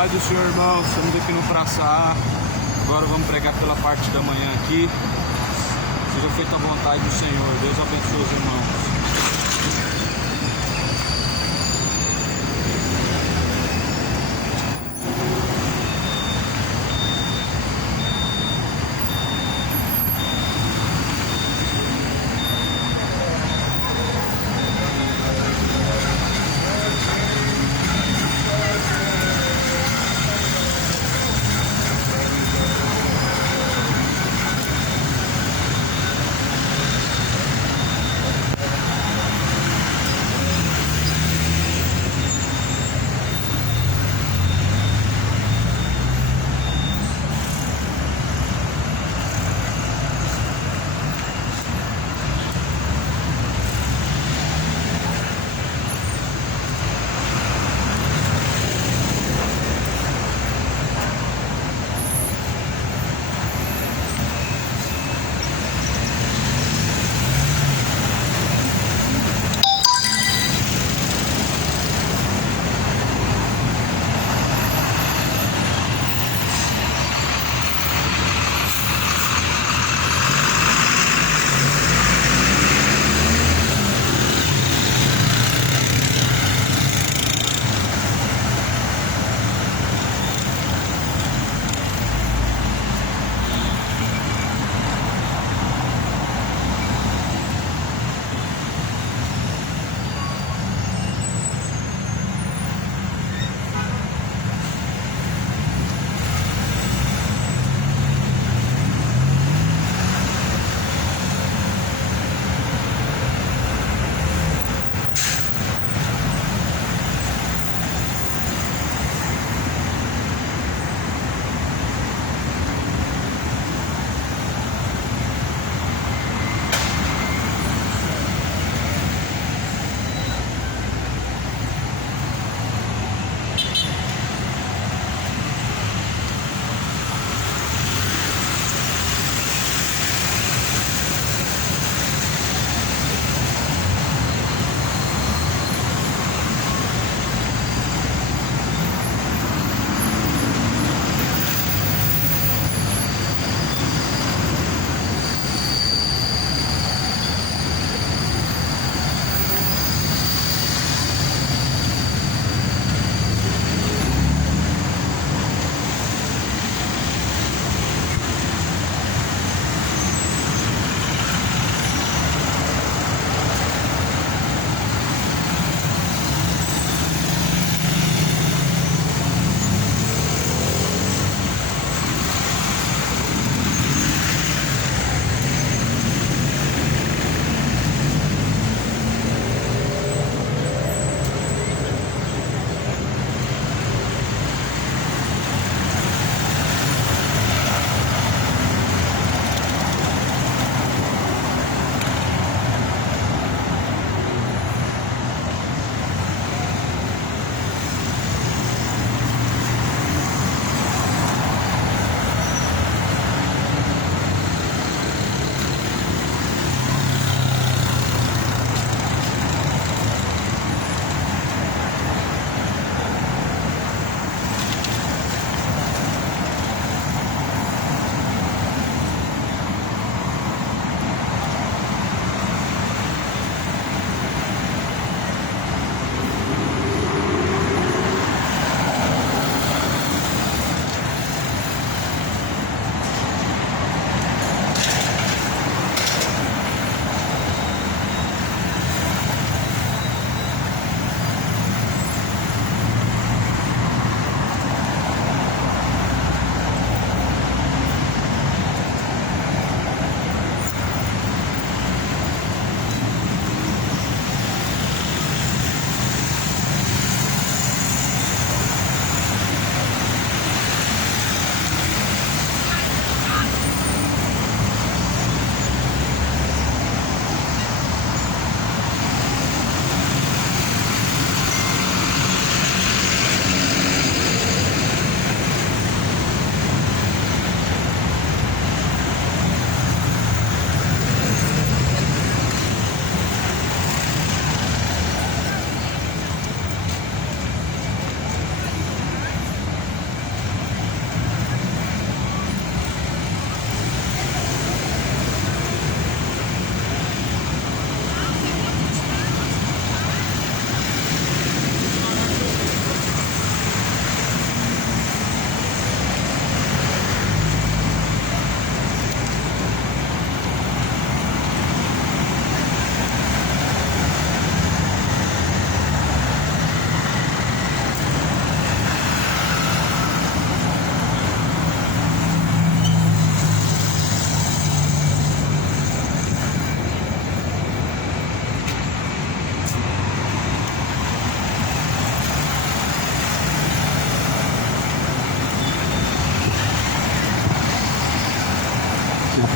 paz do Senhor, irmãos. Estamos aqui no Praça A. Agora vamos pregar pela parte da manhã aqui. Seja feita a vontade do Senhor. Deus abençoe os irmãos.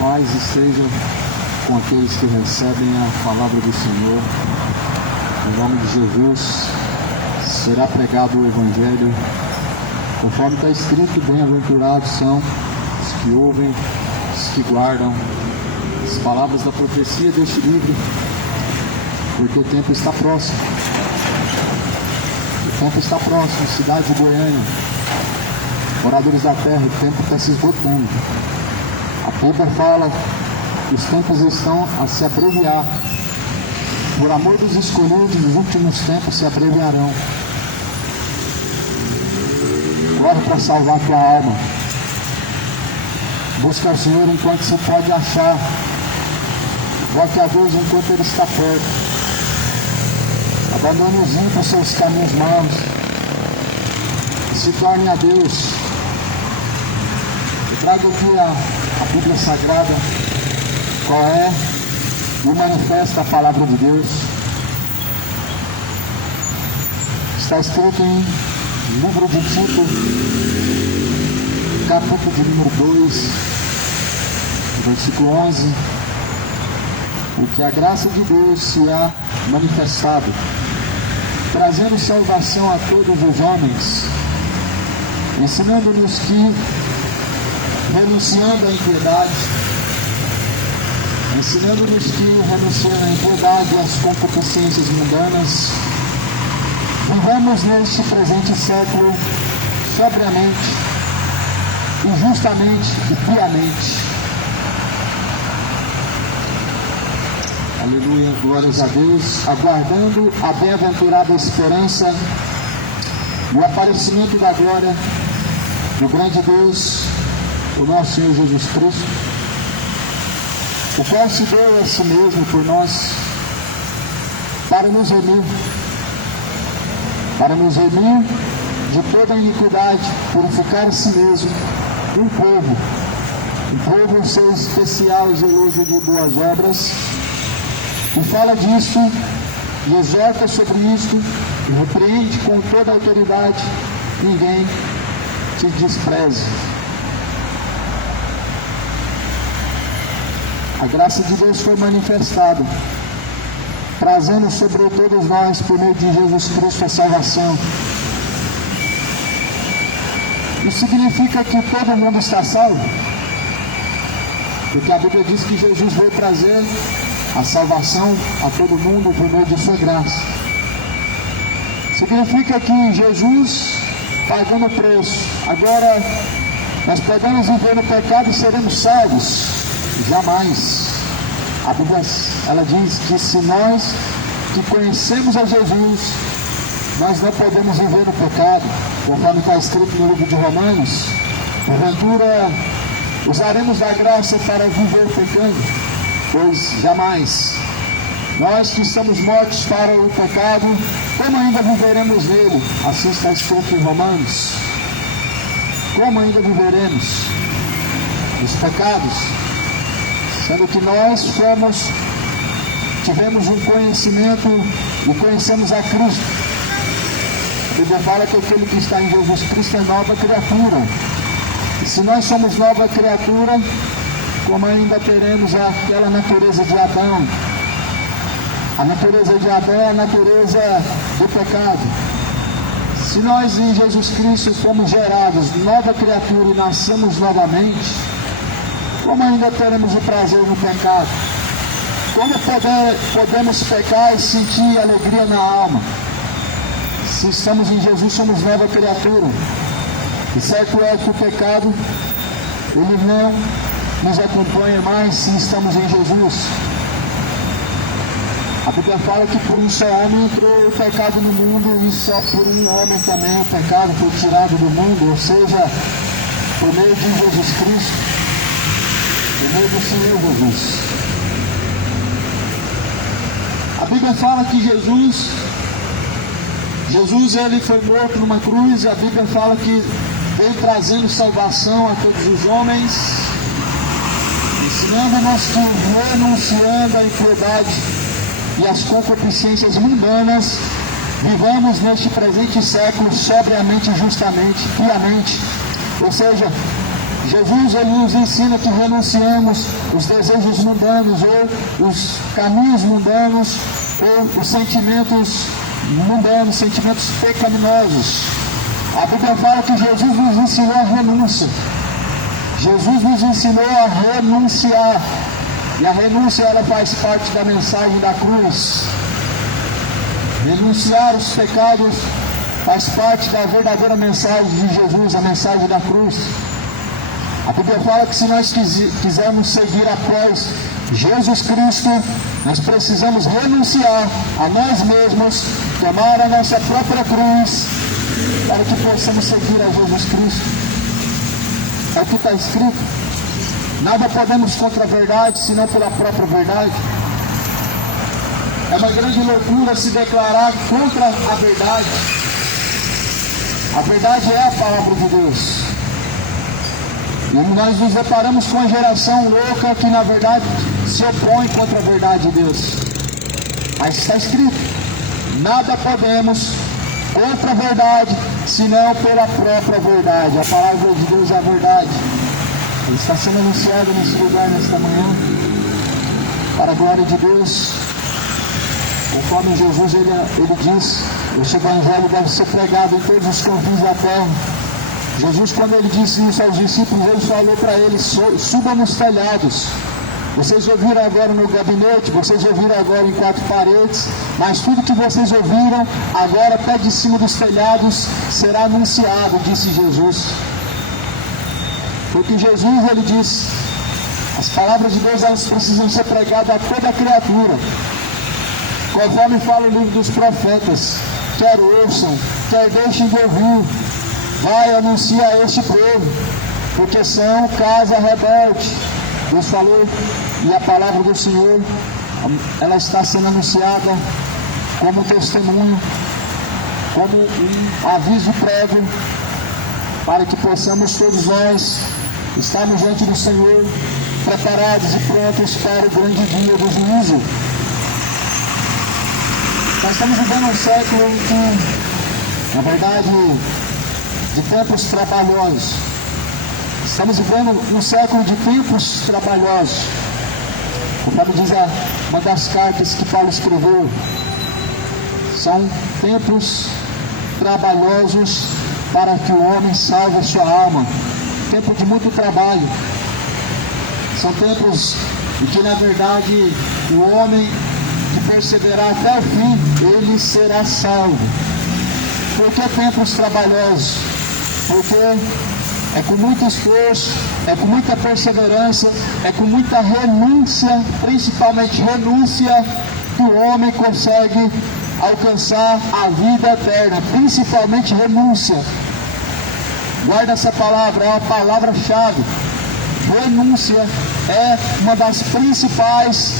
paz esteja com aqueles que recebem a palavra do Senhor. Em nome de Jesus, será pregado o Evangelho, conforme está escrito: bem-aventurados são os que ouvem, os que guardam as palavras da profecia deste livro, porque o tempo está próximo. O tempo está próximo, cidade de Goiânia, moradores da terra, o tempo está se esgotando. A Bíblia fala que os tempos estão a se abreviar. Por amor dos escolhidos, os últimos tempos se abreviarão. Corre para salvar tua alma. Busca o Senhor enquanto se pode achar. Volte a Deus enquanto Ele está perto. Abandone os ímpios seus caminhos maus. Se torne a Deus. Eu trago aqui a Bíblia Sagrada, qual é, e manifesta a palavra de Deus. Está escrito em livro de Tito, capítulo de número 2, versículo 11, porque a graça de Deus se há manifestado, trazendo salvação a todos os homens, ensinando-nos que, renunciando à impiedade, renunciando à impiedade e às concupiscências mundanas, vivamos neste presente século sobriamente, e justamente e piamente. Aleluia, glórias a Deus, aguardando a bem-aventurada esperança e o aparecimento da glória do grande Deus, o nosso Senhor Jesus Cristo, o qual se deu a si mesmo por nós, para nos remir de toda a iniquidade, purificar a si mesmo um povo seu especial zeloso de boas obras. E fala disso, e exorta sobre isto, e repreende com toda a autoridade: ninguém te despreze. A graça de Deus foi manifestada, trazendo sobre todos nós, por meio de Jesus Cristo, a salvação. Isso significa que todo mundo está salvo, porque a Bíblia diz que Jesus veio trazer a salvação a todo mundo por meio de sua graça. Significa que Jesus pagou no preço. Agora nós podemos viver no pecado e seremos salvos? Jamais. A Bíblia, ela diz que se nós que conhecemos a Jesus, nós não podemos viver no pecado, conforme está escrito no livro de Romanos. Porventura usaremos da graça para viver pecando? Pois jamais. Nós que estamos mortos para o pecado, como ainda viveremos nele? Assim está escrito em Romanos. Como ainda viveremos nos pecados? Sendo que nós tivemos um conhecimento e conhecemos a Cristo. A Bíblia fala que aquele que está em Jesus Cristo é nova criatura. E se nós somos nova criatura, como ainda teremos aquela natureza de Adão? A natureza de Adão é a natureza do pecado. Se nós em Jesus Cristo fomos gerados nova criatura e nascemos novamente, como ainda teremos o prazer no pecado? Como podemos pecar e sentir alegria na alma? Se estamos em Jesus, somos nova criatura. E certo é que o pecado, ele não nos acompanha mais se estamos em Jesus. A Bíblia fala que por um só homem entrou o pecado no mundo, e só por um homem também o pecado foi tirado do mundo, ou seja, por meio de Jesus Cristo, por meio do Senhor Jesus. A Bíblia fala que Jesus ele foi morto numa cruz, e a Bíblia fala que veio trazendo salvação a todos os homens, ensinando-nos que, renunciando à impiedade e às concupiscências mundanas, vivamos neste presente século sobriamente, justamente, piamente. Ou seja, Jesus ele nos ensina que renunciamos os desejos mundanos ou os caminhos mundanos ou os sentimentos mundanos, sentimentos pecaminosos. A Bíblia fala que Jesus nos ensinou a renúncia. Jesus nos ensinou a renunciar. E a renúncia ela faz parte da mensagem da cruz. Renunciar os pecados faz parte da verdadeira mensagem de Jesus, a mensagem da cruz. A Bíblia fala que se nós quisermos seguir após Jesus Cristo, nós precisamos renunciar a nós mesmos, tomar a nossa própria cruz, para que possamos seguir a Jesus Cristo. É o que está escrito. Nada podemos contra a verdade, senão pela própria verdade. É uma grande loucura se declarar contra a verdade. A verdade é a palavra de Deus. E nós nos deparamos com uma geração louca que na verdade se opõe contra a verdade de Deus. Mas está escrito: nada podemos contra a verdade, senão pela própria verdade. A palavra de Deus é a verdade. Ele está sendo anunciado nesse lugar, nesta manhã, para a glória de Deus. Conforme Jesus ele diz, esse evangelho deve ser pregado em todos os confins da terra. Jesus, quando ele disse isso aos discípulos, ele falou para eles: subam nos telhados. Vocês ouviram agora no gabinete, vocês ouviram agora em quatro paredes, mas tudo que vocês ouviram agora até de cima dos telhados será anunciado, disse Jesus. Porque Jesus ele disse: as palavras de Deus elas precisam ser pregadas a toda criatura. Conforme fala o livro dos profetas: quer ouçam, quer deixem de ouvir, vai anunciar a este povo, porque são casa rebelde. Deus falou, e a palavra do Senhor, ela está sendo anunciada como testemunho, como um aviso prévio, para que possamos todos nós estarmos diante do Senhor, preparados e prontos para o grande dia do juízo. Nós estamos vivendo um século em que, na verdade, de tempos trabalhosos. Estamos vivendo um século de tempos trabalhosos. Conforme diz uma das cartas que Paulo escreveu, são tempos trabalhosos para que o homem salve a sua alma. Tempo de muito trabalho. São tempos em que, na verdade, o homem que perseverar até o fim, ele será salvo. Por que tempos trabalhosos? Porque é com muito esforço, é com muita perseverança, é com muita renúncia, principalmente renúncia, que o homem consegue alcançar a vida eterna, principalmente renúncia. Guarda essa palavra, é uma palavra-chave. Renúncia é uma das principais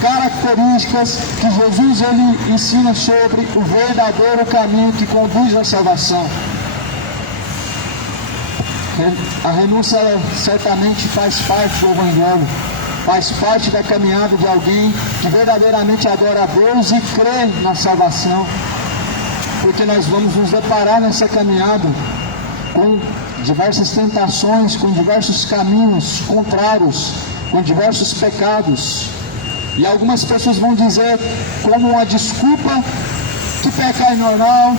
características que Jesus ele ensina sobre o verdadeiro caminho que conduz à salvação. A renúncia certamente faz parte do Evangelho, faz parte da caminhada de alguém que verdadeiramente adora a Deus e crê na salvação, porque nós vamos nos deparar nessa caminhada com diversas tentações, com diversos caminhos contrários, com diversos pecados. E algumas pessoas vão dizer como uma desculpa que pecar é normal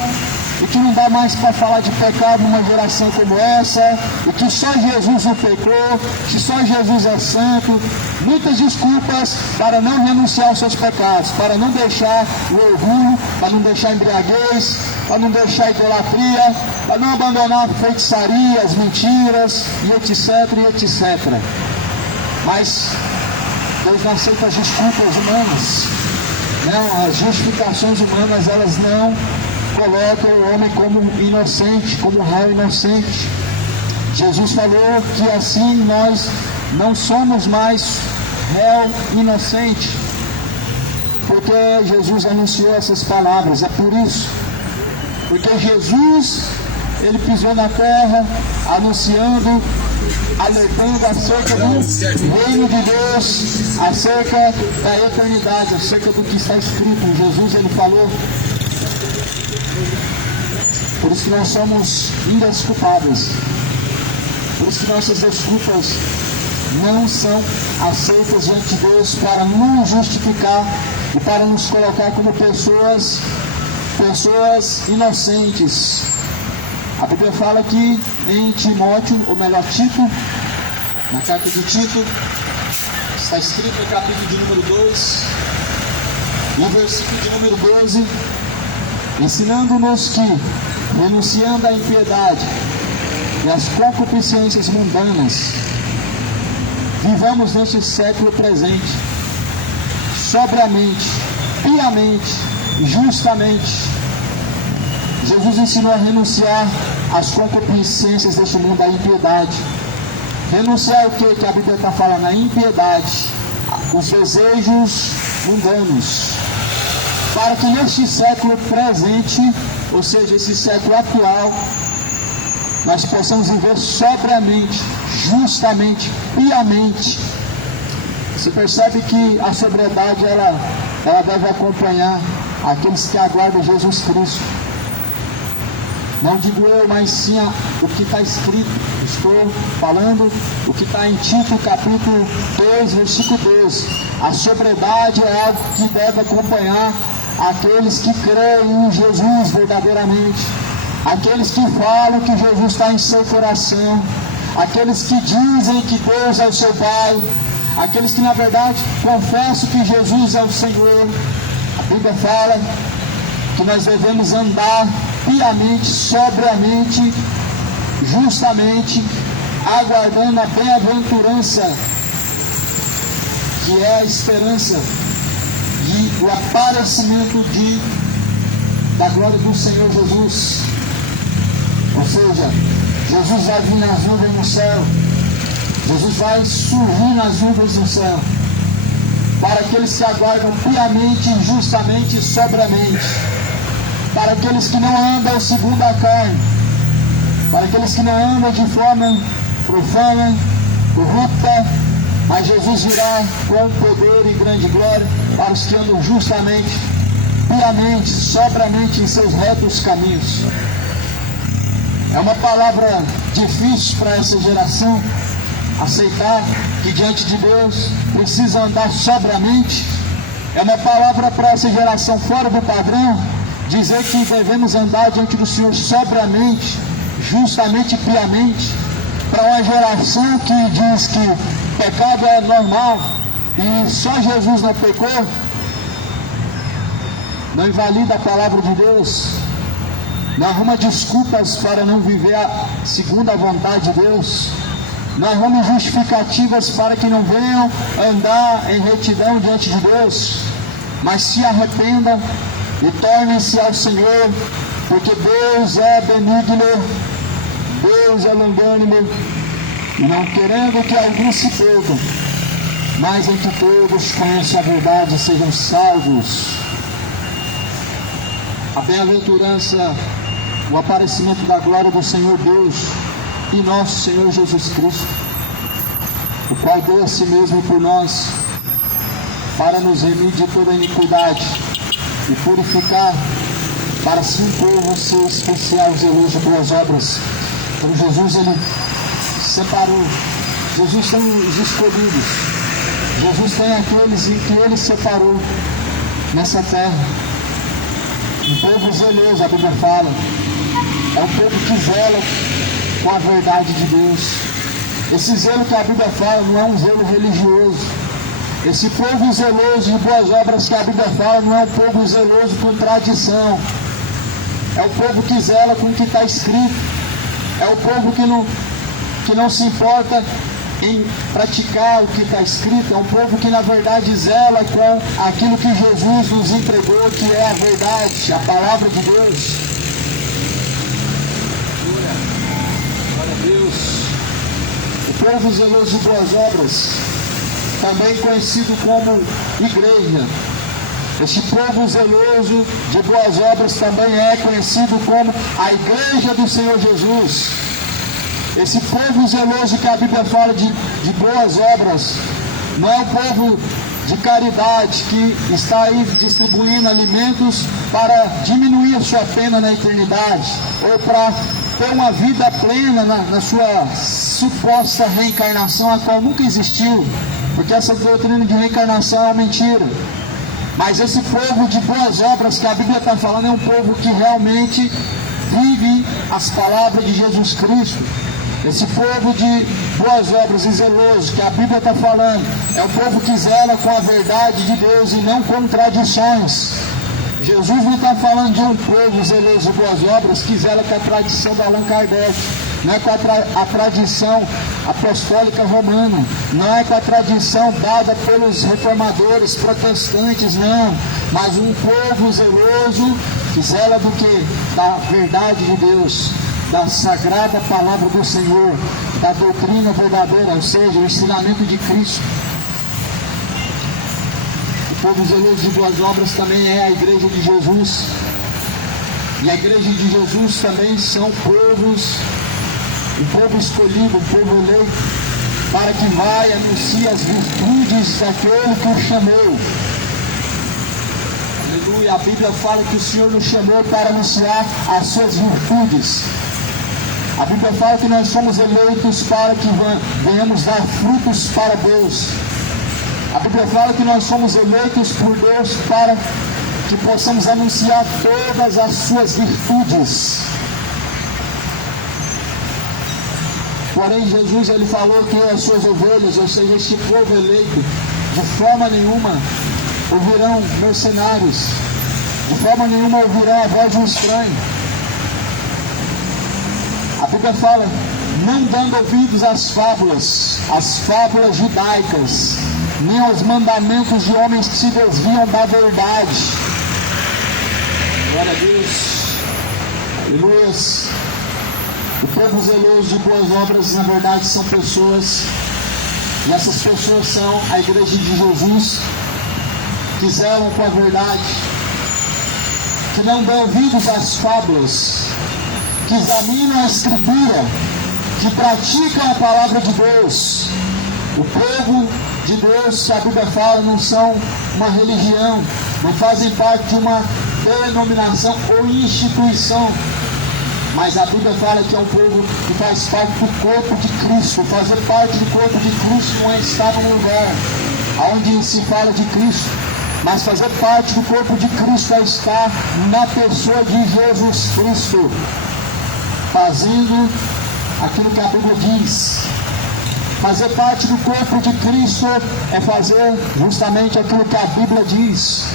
e que não dá mais para falar de pecado numa geração como essa, e que só Jesus não pecou, que só Jesus é santo. Muitas desculpas para não renunciar aos seus pecados, para não deixar o orgulho, para não deixar a embriaguez, para não deixar a idolatria, para não abandonar a feitiçaria, as mentiras, e etc, e etc. Mas Deus não aceita as desculpas humanas. Não, as justificações humanas, elas não colocam o homem como inocente, como réu inocente. Jesus falou que assim nós não somos mais réu inocente, porque Jesus anunciou essas palavras. É por isso, porque Jesus ele pisou na terra anunciando, alertando acerca do reino de Deus, acerca da eternidade, acerca do que está escrito. Jesus ele falou. Por isso que nós somos indesculpáveis. Por isso que nossas desculpas não são aceitas diante de Deus para nos justificar e para nos colocar como pessoas inocentes. A Bíblia fala que em Timóteo, ou melhor, Tito, na carta de Tito, está escrito no capítulo de número 2, no versículo de número 12, ensinando-nos que, renunciando à impiedade e às concupiscências mundanas, vivamos neste século presente, sobriamente, piamente, justamente. Jesus ensinou a renunciar às concupiscências deste mundo, à impiedade. Renunciar o que a Bíblia está falando? A impiedade, os desejos mundanos. Para que neste século presente, ou seja, esse século atual, nós possamos viver sobriamente, justamente, piamente. Você percebe que a sobriedade ela deve acompanhar aqueles que aguardam Jesus Cristo. Não digo eu, mas sim o que está escrito. Estou falando o que está em Tito, capítulo 2, versículo 12. A sobriedade é algo que deve acompanhar aqueles que creem em Jesus verdadeiramente. Aqueles que falam que Jesus está em seu coração. Aqueles que dizem que Deus é o seu Pai. Aqueles que na verdade confessam que Jesus é o Senhor. A Bíblia fala que nós devemos andar piamente, sobriamente, justamente, aguardando a bem-aventurança, que é a esperança e o aparecimento da glória do Senhor Jesus. Ou seja, Jesus vai vir nas nuvens no céu. Jesus vai surgir nas nuvens do céu. Para aqueles que aguardam piamente, justamente e sobriamente. Para aqueles que não andam segundo a carne. Para aqueles que não andam de forma profana, corrupta. Mas Jesus virá com poder e grande glória para os que andam justamente, piamente, sobriamente em seus retos caminhos. É uma palavra difícil para essa geração aceitar que diante de Deus precisa andar sobriamente. É uma palavra para essa geração fora do padrão dizer que devemos andar diante do Senhor sobriamente, justamente e piamente. Para uma geração que diz que pecado é normal e só Jesus não pecou, não invalida a palavra de Deus, não arruma desculpas para não viver segundo a vontade de Deus, não arruma justificativas para que não venham andar em retidão diante de Deus, mas se arrependam e tornem-se ao Senhor, porque Deus é benigno, Deus é longânimo, e não querendo que alguns se percam, mas em que todos conheçam a verdade e sejam salvos. A bem-aventurança, o aparecimento da glória do Senhor Deus e nosso Senhor Jesus Cristo, o qual deu a si mesmo por nós, para nos remir de toda iniquidade e purificar, para assim um povo ser especial, zeloso de boas obras. Então Jesus, ele separou. Jesus tem os escolhidos. Jesus tem aqueles em que ele separou nessa terra. Um povo zeloso, a Bíblia fala. É um povo que zela com a verdade de Deus. Esse zelo que a Bíblia fala não é um zelo religioso. Esse povo zeloso de boas obras que a Bíblia fala não é um povo zeloso com tradição. É o povo que zela com o que está escrito. É o povo que não se importa em praticar o que está escrito. É um povo que na verdade zela com aquilo que Jesus nos entregou, que é a verdade, a palavra de Deus. Glória a Deus. O povo zeloso de boas obras, também conhecido como igreja. Este povo zeloso de boas obras também é conhecido como a igreja do Senhor Jesus. Esse povo zeloso que a Bíblia fala de boas obras, não é o povo de caridade que está aí distribuindo alimentos para diminuir a sua pena na eternidade, ou para ter uma vida plena na sua suposta reencarnação, a qual nunca existiu, porque essa doutrina de reencarnação é uma mentira. Mas esse povo de boas obras que a Bíblia está falando é um povo que realmente vive as palavras de Jesus Cristo. Esse povo de boas obras e zeloso que a Bíblia está falando é um povo que zela com a verdade de Deus e não com tradições. Jesus não está falando de um povo zeloso de boas obras que zela com a tradição do Allan Kardec, não é com a tradição apostólica romana, não é com a tradição dada pelos reformadores protestantes, não, mas um povo zeloso que zela do que? Da verdade de Deus, da sagrada palavra do Senhor, da doutrina verdadeira, ou seja, o ensinamento de Cristo. O povo zeloso de boas obras também é a igreja de Jesus, e a igreja de Jesus também são povos, um povo escolhido, um povo eleito, para que vai e anuncie as virtudes daquele que o chamou. Aleluia, a Bíblia fala que o Senhor nos chamou para anunciar as suas virtudes. A Bíblia fala que nós somos eleitos para que venhamos dar frutos para Deus. A Bíblia fala que nós somos eleitos por Deus para que possamos anunciar todas as suas virtudes. Porém, Jesus ele falou que as suas ovelhas, ou seja, este povo eleito, de forma nenhuma ouvirão mercenários, de forma nenhuma ouvirão a voz de um estranho. A Bíblia fala, não dando ouvidos às fábulas judaicas, nem aos mandamentos de homens que se desviam da verdade. Glória a Deus. Aleluias. O povo zeloso de boas obras, na verdade, são pessoas, e essas pessoas são a igreja de Jesus, que zelam com a verdade, que não dão ouvidos às fábulas, que examinam a Escritura, que praticam a palavra de Deus. O povo de Deus, que a Bíblia fala, não são uma religião, não fazem parte de uma denominação ou instituição, mas a Bíblia fala que é um povo que faz parte do corpo de Cristo. Fazer parte do corpo de Cristo não é estar num lugar onde se fala de Cristo, mas fazer parte do corpo de Cristo é estar na pessoa de Jesus Cristo, fazendo aquilo que a Bíblia diz. Fazer parte do corpo de Cristo é fazer justamente aquilo que a Bíblia diz.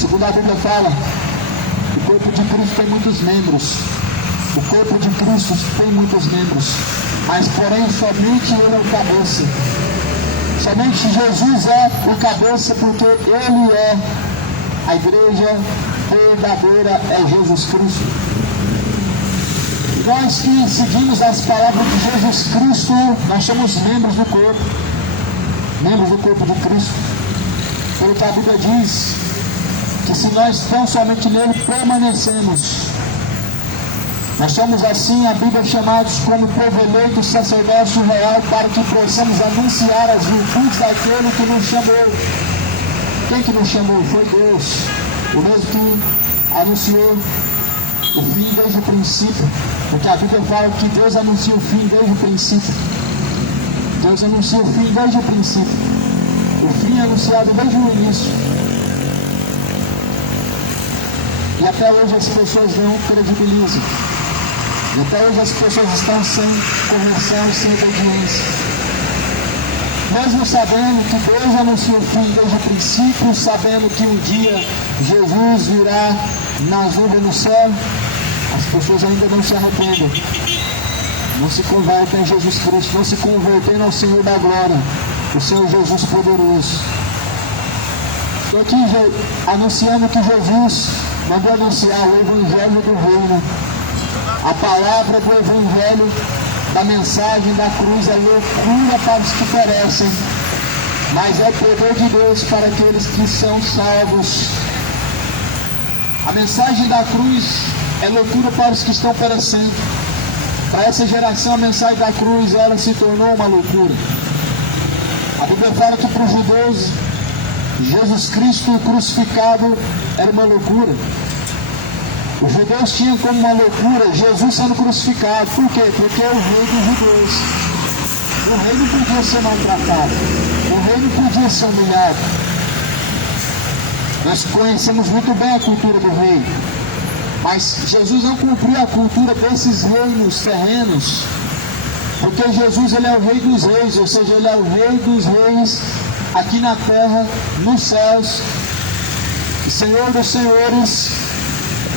Segundo a Bíblia fala, o corpo de Cristo tem muitos membros. O corpo de Cristo tem muitos membros, mas porém somente Ele é o cabeça. Somente Jesus é o cabeça, porque Ele é a igreja verdadeira, é Jesus Cristo. Nós que seguimos as palavras de Jesus Cristo, nós somos membros do corpo de Cristo. Pelo que a Bíblia diz, que se nós tão somente nele permanecemos, nós somos assim, a Bíblia, chamados como povo eleito, sacerdócio real, para que possamos anunciar as virtudes daquele que nos chamou. Quem que nos chamou? Foi Deus, o mesmo que anunciou o fim desde o princípio, porque a Bíblia fala que Deus anuncia o fim desde o princípio. Deus anuncia o fim desde o princípio. O fim é anunciado desde o início. E até hoje as pessoas não credibilizam. E até hoje as pessoas estão sem correção e sem obediência. Mesmo sabendo que Deus anuncia o fim desde o princípio, sabendo que um dia Jesus virá nas nuvens no céu, as pessoas ainda não se arrependem. Não se convertem em Jesus Cristo, não se convertem ao Senhor da glória, o Senhor Jesus poderoso. Estou aqui anunciando que Jesus mandou anunciar o Evangelho do Reino. A palavra do Evangelho, da mensagem da cruz, é loucura para os que perecem, mas é poder de Deus para aqueles que são salvos. A mensagem da cruz é loucura para os que estão perecendo. Para essa geração, a mensagem da cruz, ela se tornou uma loucura. A Bíblia fala que para os judeus, Jesus Cristo crucificado era uma loucura. Os judeus tinham como uma loucura Jesus sendo crucificado. Por quê? Porque é o rei dos judeus. O rei não podia ser maltratado. O rei não podia ser humilhado. Nós conhecemos muito bem a cultura do rei. Mas Jesus não cumpriu a cultura desses reinos terrenos. Porque Jesus, ele é o rei dos reis. Ou seja, ele é o rei dos reis aqui na terra, nos céus. Senhor dos senhores,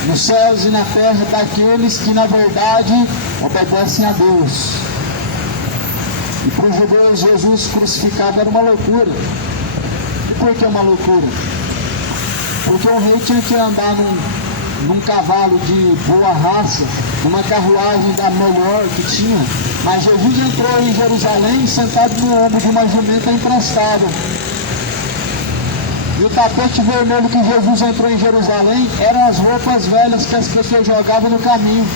nos céus e na terra, daqueles que na verdade obedecem a Deus. E para os judeus, Jesus crucificado era uma loucura. E por que uma loucura? Porque o rei tinha que andar num cavalo de boa raça, numa carruagem da melhor que tinha. Mas Jesus entrou em Jerusalém sentado no ombro de uma jumenta emprestada. E o tapete vermelho que Jesus entrou em Jerusalém eram as roupas velhas que as pessoas jogavam no caminho.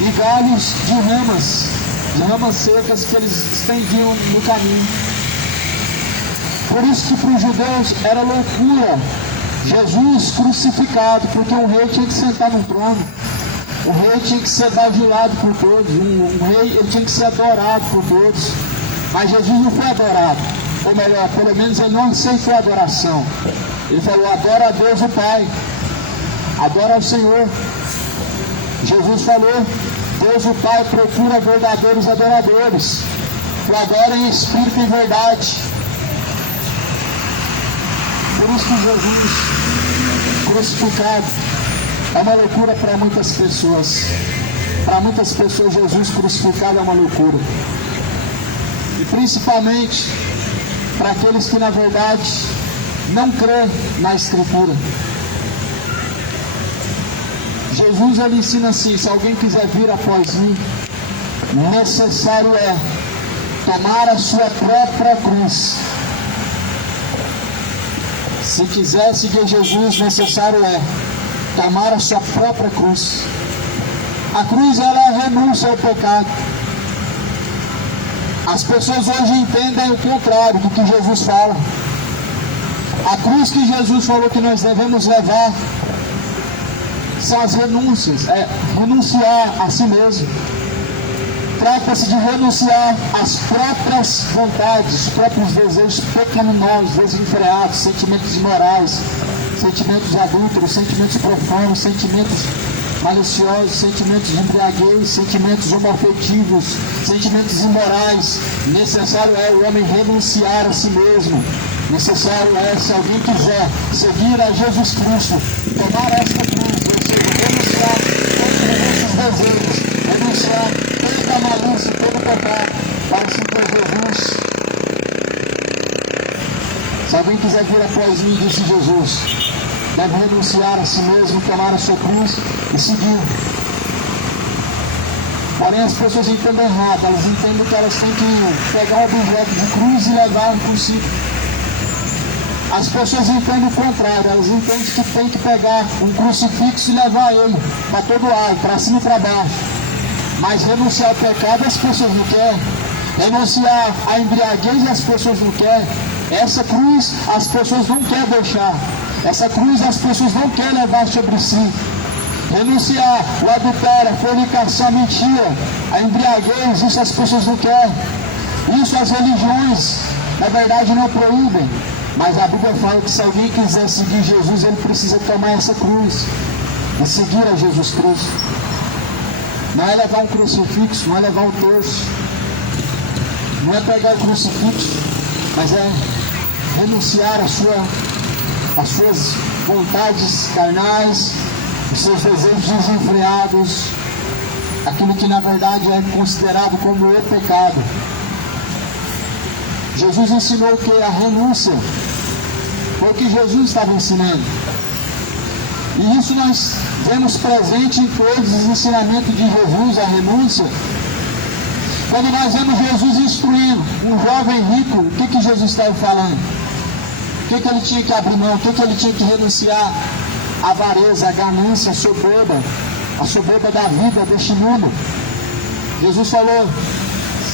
E galhos de ramas secas que eles estendiam no caminho. Por isso que para os judeus era loucura Jesus crucificado, porque um rei tinha que sentar no trono. O rei tinha que ser bajulado por todos. Um rei ele tinha que ser adorado por todos. Mas Jesus não foi adorado. Ou melhor, pelo menos ele não aceitou a adoração. Ele falou, adora a Deus o Pai. Adora ao Senhor. Jesus falou, Deus o Pai procura verdadeiros adoradores. Que o adorem em espírito e em verdade. Por isso que Jesus crucificado é uma loucura para muitas pessoas. Para muitas pessoas Jesus crucificado é uma loucura. E principalmente para aqueles que na verdade não crê na Escritura. Jesus ele ensina assim, se alguém quiser vir após mim, necessário é tomar a sua própria cruz. Se quiser seguir Jesus, necessário é tomar a sua própria cruz. A cruz ela é a renúncia ao pecado. As pessoas hoje entendem o contrário do que Jesus fala. A cruz que Jesus falou que nós devemos levar são as renúncias, é renunciar a si mesmo. Trata-se de renunciar às próprias vontades, os próprios desejos pecaminosos, desenfreados, sentimentos imorais, sentimentos adúlteros, sentimentos profanos, sentimentos maliciosos, sentimentos de embriaguez, sentimentos homoafetivos, sentimentos imorais. Necessário é o homem renunciar a si mesmo. Necessário é, se alguém quiser seguir a Jesus Cristo, tomar esta cruz, ou seja, renunciar todos esses desejos, renunciar toda a malícia, todo o pecado, para seguir a Jesus. Se alguém quiser vir após mim, disse Jesus, deve renunciar a si mesmo, tomar a sua cruz e seguir. Porém, as pessoas entendem errado, elas entendem que elas têm que pegar um objeto de cruz e levar consigo. As pessoas entendem o contrário, elas entendem que tem que pegar um crucifixo e levar ele para todo lado, para cima e para baixo. Mas renunciar ao pecado as pessoas não querem. Renunciar à embriaguez as pessoas não querem. Essa cruz as pessoas não querem deixar. Essa cruz as pessoas não querem levar sobre si. Renunciar o adultério, a fornicação, a mentira, a embriaguez, isso as pessoas não querem. Isso as religiões, na verdade, não proíbem. Mas a Bíblia fala que se alguém quiser seguir Jesus, ele precisa tomar essa cruz e seguir a Jesus Cristo. Não é levar um crucifixo, não é levar um terço, não é pegar o crucifixo, mas é renunciar às suas vontades carnais, os seus desejos desenfreados, aquilo que na verdade é considerado como o pecado. Jesus ensinou que a renúncia foi o que Jesus estava ensinando. E isso nós vemos presente em todos os ensinamentos de Jesus, a renúncia. Quando nós vemos Jesus instruindo um jovem rico, o que Jesus estava falando? O que ele tinha que abrir mão? O que ele tinha que renunciar? A avareza, a ganância, a soberba da vida, deste mundo. Jesus falou,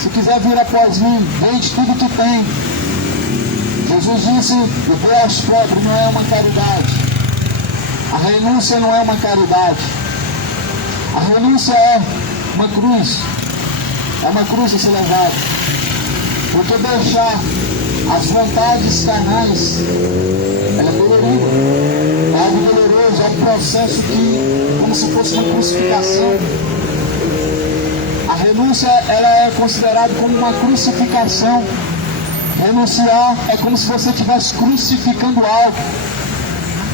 se quiser vir após mim, vende tudo que tem. Jesus disse, o dê aos pobres não é uma caridade. A renúncia não é uma caridade. A renúncia é uma cruz a ser levada, porque deixar as vontades carnais, ela é dolorida, é algo doloroso, é um processo que, como se fosse uma crucificação. A renúncia, ela é considerada como uma crucificação. Renunciar é como se você estivesse crucificando algo.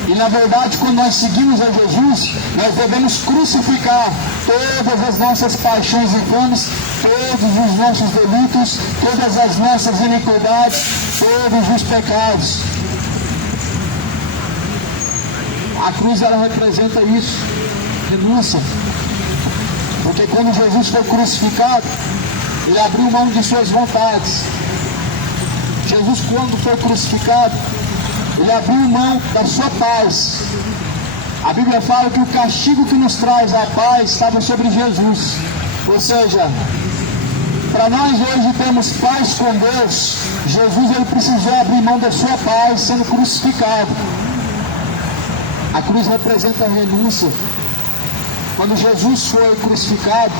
E na verdade, quando nós seguimos a Jesus, nós devemos crucificar todas as nossas paixões infames, todos os nossos delitos, todas as nossas iniquidades, todos os pecados. A cruz, ela representa isso, renúncia. Porque quando Jesus foi crucificado, ele abriu mão de suas vontades. Jesus, quando foi crucificado, ele abriu mão da sua paz. A Bíblia fala que o castigo que nos traz a paz estava sobre Jesus. Ou seja, para nós hoje termos paz com Deus, Jesus, ele precisou abrir mão da sua paz sendo crucificado. A cruz representa a renúncia. Quando Jesus foi crucificado,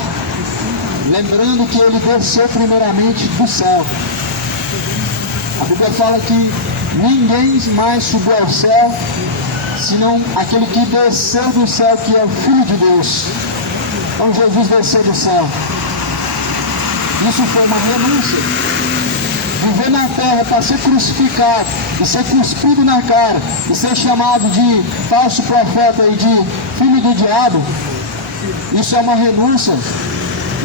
lembrando que ele desceu primeiramente do céu. A Bíblia fala que ninguém mais subiu ao céu, senão aquele que desceu do céu, que é o Filho de Deus. Então Jesus desceu do céu. Isso foi uma renúncia. Viver na terra para ser crucificado e ser cuspido na cara e ser chamado de falso profeta e de filho do diabo, isso é uma renúncia.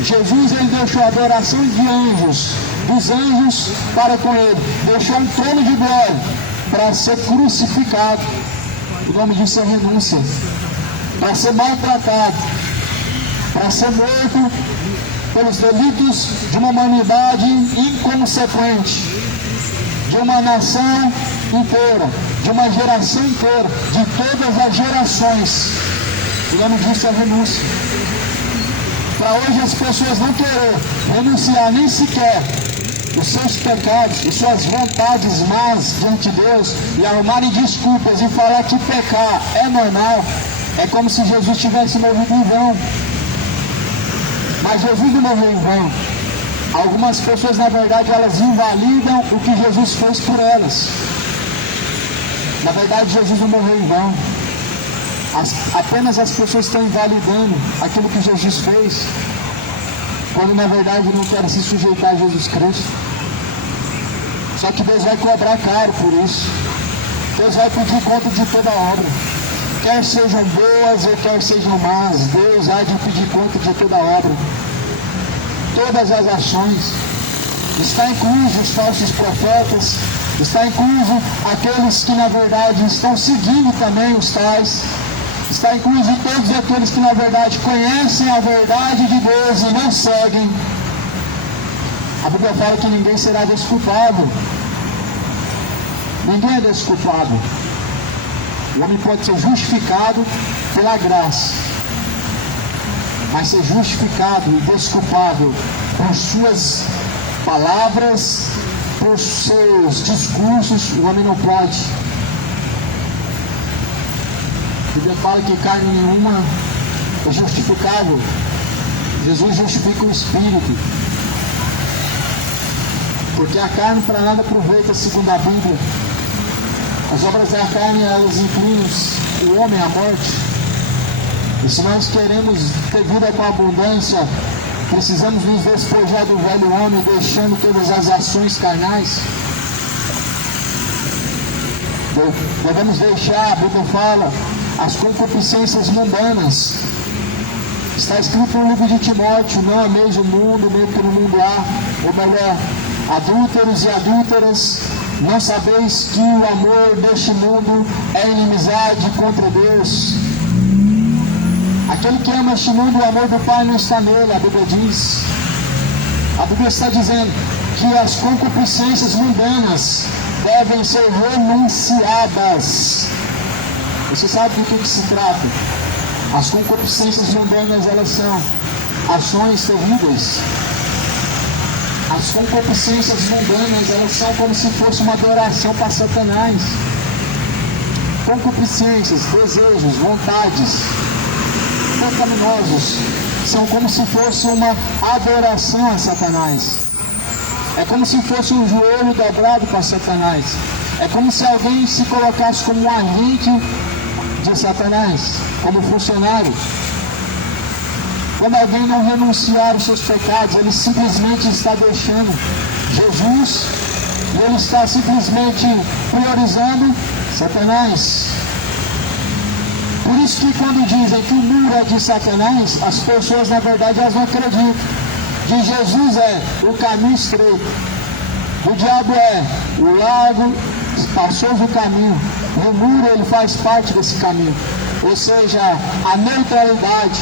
Jesus, ele deixou a adoração de anjos, dos anjos para com ele, deixou um trono de glória para ser crucificado. O nome disso é renúncia. Para ser maltratado, para ser morto pelos delitos de uma humanidade inconsequente, de uma nação inteira, de uma geração inteira, de todas as gerações. O nome disso é renúncia. Para hoje as pessoas não querem renunciar nem sequer os seus pecados e suas vontades más diante de Deus e arrumarem desculpas e falar que pecar é normal, é como se Jesus tivesse morrido em vão. Mas Jesus não morreu em vão. Algumas pessoas, na verdade, elas invalidam o que Jesus fez por elas. Na verdade, Jesus não morreu em vão. Apenas as pessoas estão invalidando aquilo que Jesus fez, quando na verdade não querem se sujeitar a Jesus Cristo. Só que Deus vai cobrar caro por isso. Deus vai pedir conta de toda a obra. Quer sejam boas ou quer sejam más, Deus há de pedir conta de toda a obra. Todas as ações. Está incluso os falsos profetas, está incluso aqueles que na verdade estão seguindo também os tais. Está incluso todos aqueles que na verdade conhecem a verdade de Deus e não seguem. A Bíblia fala que ninguém será desculpado. Ninguém é desculpado. O homem pode ser justificado pela graça, mas ser justificado e desculpável por suas palavras, por seus discursos, o homem não pode. A Bíblia fala que carne nenhuma é justificável. Jesus justifica o Espírito. Porque a carne para nada aproveita, segundo a Bíblia. As obras da carne, elas inclinam o homem à morte. E se nós queremos ter vida com abundância, precisamos nos despojar do velho homem, deixando todas as ações carnais. Devemos deixar, a Bíblia fala, as concupiscências mundanas. Está escrito no livro de Timóteo: não ameis o mundo, nem o que no mundo há. Ou melhor, adúlteros e adúlteras, não sabeis que o amor deste mundo é inimizade contra Deus? Aquele que ama este mundo, o amor do Pai não está nele, a Bíblia diz. A Bíblia está dizendo que as concupiscências mundanas devem ser renunciadas. Você sabe do que se trata? As concupiscências mundanas, elas são ações terríveis. As concupiscências mundanas, elas são como se fosse uma adoração para Satanás. Concupiscências, desejos, vontades. pecaminosos são como se fosse uma adoração a Satanás. É como se fosse um joelho dobrado para Satanás. É como se alguém se colocasse como um agente de Satanás, como funcionário. Quando alguém não renunciar aos seus pecados, ele simplesmente está deixando Jesus e ele está simplesmente priorizando Satanás. Por isso que quando dizem que o muro é de Satanás, as pessoas na verdade elas não acreditam. De Jesus é o caminho estreito, o diabo é o largo, espaçoso caminho, o muro ele faz parte desse caminho. Ou seja, a neutralidade,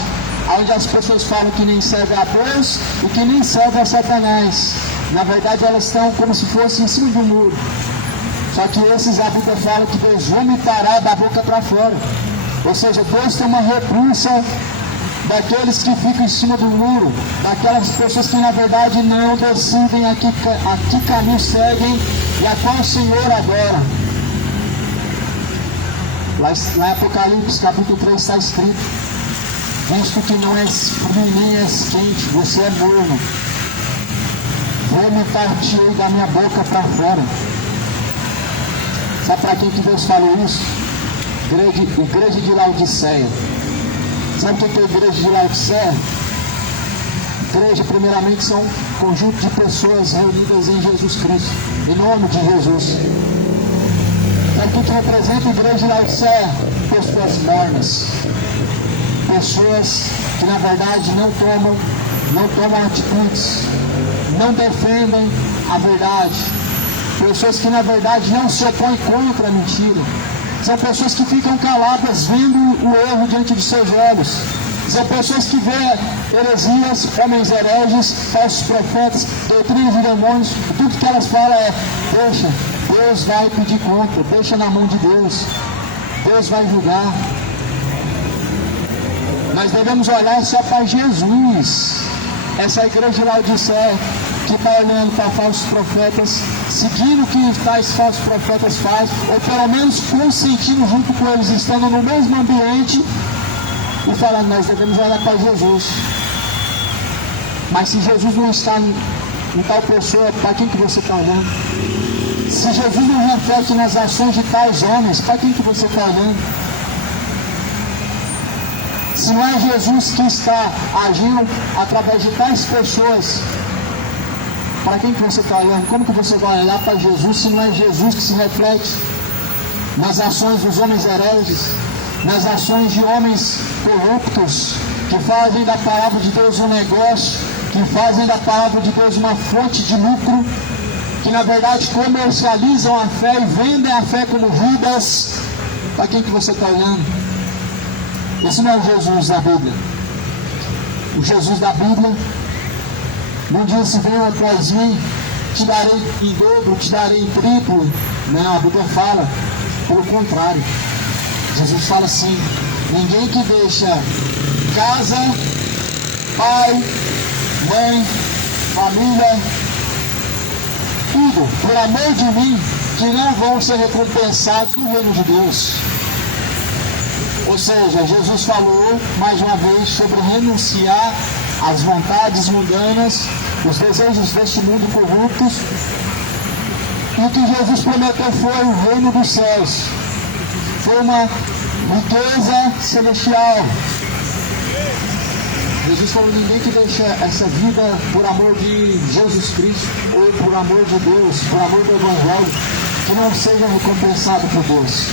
onde as pessoas falam que nem serve a Deus e que nem serve a Satanás. Na verdade elas estão como se fossem em cima de um muro. Só que esses, a Bíblia fala que Deus vomitará da boca para fora. Ou seja, Deus tem uma repulsa daqueles que ficam em cima do muro, daquelas pessoas que na verdade não decidem a que caminho seguem e a qual o Senhor adora. Lá em Apocalipse capítulo 3 está escrito: visto que não és frio nem és quente, você é morno, vomitar-te-ei da minha boca para fora. Sabe para quem que Deus falou isso? Igreja de Laodiceia. Sabe o que é a igreja de Laodiceia? Igreja, primeiramente, são um conjunto de pessoas reunidas em Jesus Cristo, em nome de Jesus. Sabe o que representa a igreja de Laodiceia? Pessoas mornas. Pessoas que na verdade não tomam atitudes, não defendem a verdade. Pessoas que na verdade não se opõem contra a mentira. São pessoas que ficam caladas vendo o erro diante de seus olhos. São pessoas que veem heresias, homens hereges, falsos profetas, doutrinas de demônios. Tudo que elas falam é: deixa, Deus vai pedir conta, deixa na mão de Deus. Deus vai julgar. Nós devemos olhar só para Jesus. Essa igreja de Laodiceia que está olhando para falsos profetas, seguindo o que tais falsos profetas fazem, ou pelo menos consentindo junto com eles, estando no mesmo ambiente, e falando: nós devemos olhar para Jesus. Mas se Jesus não está em tal pessoa, para quem que você está olhando? Se Jesus não reflete nas ações de tais homens, para quem que você está olhando? Se não é Jesus que está agindo através de tais pessoas, para quem que você está olhando? Como que você vai olhar para Jesus se não é Jesus que se reflete nas ações dos homens hereges, nas ações de homens corruptos, que fazem da palavra de Deus um negócio, que fazem da palavra de Deus uma fonte de lucro, que na verdade comercializam a fé e vendem a fé como vidas? Para quem que você está olhando? Esse não é o Jesus da Bíblia. O Jesus da Bíblia não disse: venham após mim, te darei em dobro, te darei em triplo. Não, a Bíblia fala pelo contrário. Jesus fala assim: ninguém que deixa casa, pai, mãe, família, tudo, por amor de mim, que não vão ser recompensados no reino de Deus. Ou seja, Jesus falou mais uma vez sobre renunciar às vontades mundanas, os desejos deste mundo corruptos. E o que Jesus prometeu foi o reino dos céus. Foi uma riqueza celestial. Jesus falou: ninguém que deixa essa vida por amor de Jesus Cristo, ou por amor de Deus, por amor do Evangelho, que não seja recompensado por Deus.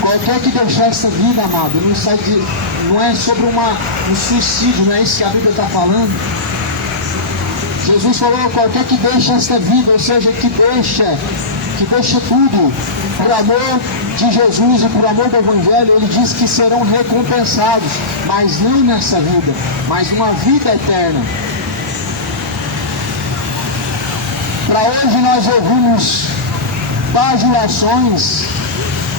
Qualquer que deixar essa vida, amado, não é sobre um suicídio, não é isso que a Bíblia está falando. Jesus falou: qualquer que deixa esta vida, ou seja, que deixa tudo por amor de Jesus e por amor do Evangelho, ele diz que serão recompensados, mas não nessa vida, mas uma vida eterna. Para hoje nós ouvimos bajulações,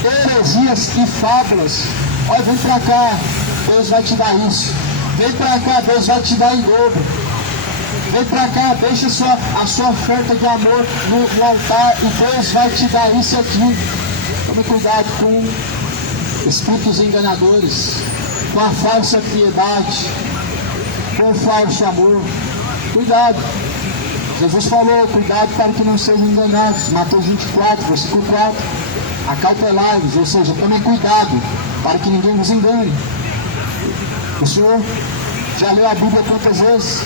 heresias e fábulas. Olha, vem para cá, Deus vai te dar isso. Vem para cá, Deus vai te dar em dobro. Vem para cá, deixa a sua oferta de amor no altar e Deus vai te dar isso aqui. Tome cuidado com espíritos enganadores. com a falsa piedade, com o falso amor. Cuidado. Jesus falou, cuidado para que não sejam enganados. Mateus 24, versículo 4. Acautelai-vos, ou seja, tomem cuidado para que ninguém vos engane. O senhor já leu a Bíblia quantas vezes?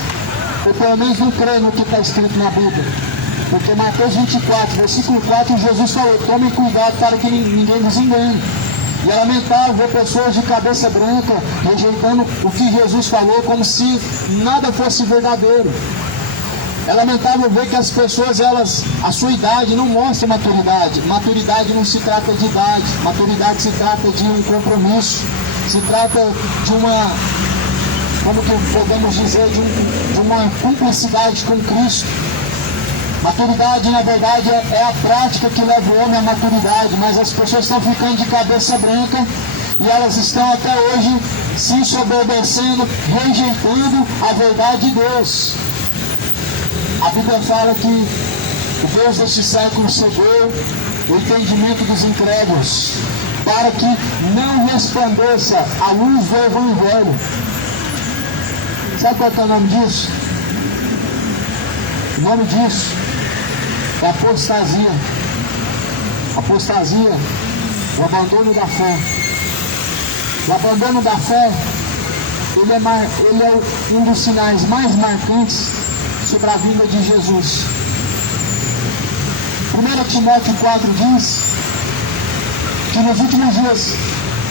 Ou pelo menos não crê no que está escrito na Bíblia. Porque Mateus 24, versículo 4, Jesus falou, tomem cuidado para que ninguém vos engane. E é lamentável ver pessoas de cabeça branca rejeitando o que Jesus falou como se nada fosse verdadeiro. É lamentável ver que as pessoas, a sua idade não mostra maturidade. Maturidade não se trata de idade. Maturidade se trata de um compromisso. Se trata de uma, como que podemos dizer, de uma cumplicidade com Cristo. Maturidade, na verdade, é a prática que leva o homem à maturidade, mas as pessoas estão ficando de cabeça branca e elas estão até hoje se desobedecendo, rejeitando a verdade de Deus. A Bíblia fala que o Deus deste século cegou o entendimento dos incrédulos, para que não resplandeça a luz do Evangelho. Sabe qual é o nome disso? O nome disso é apostasia. Apostasia, o abandono da fé. O abandono da fé, ele é um dos sinais mais marcantes sobre a vinda de Jesus. 1 Timóteo 4 diz que nos últimos dias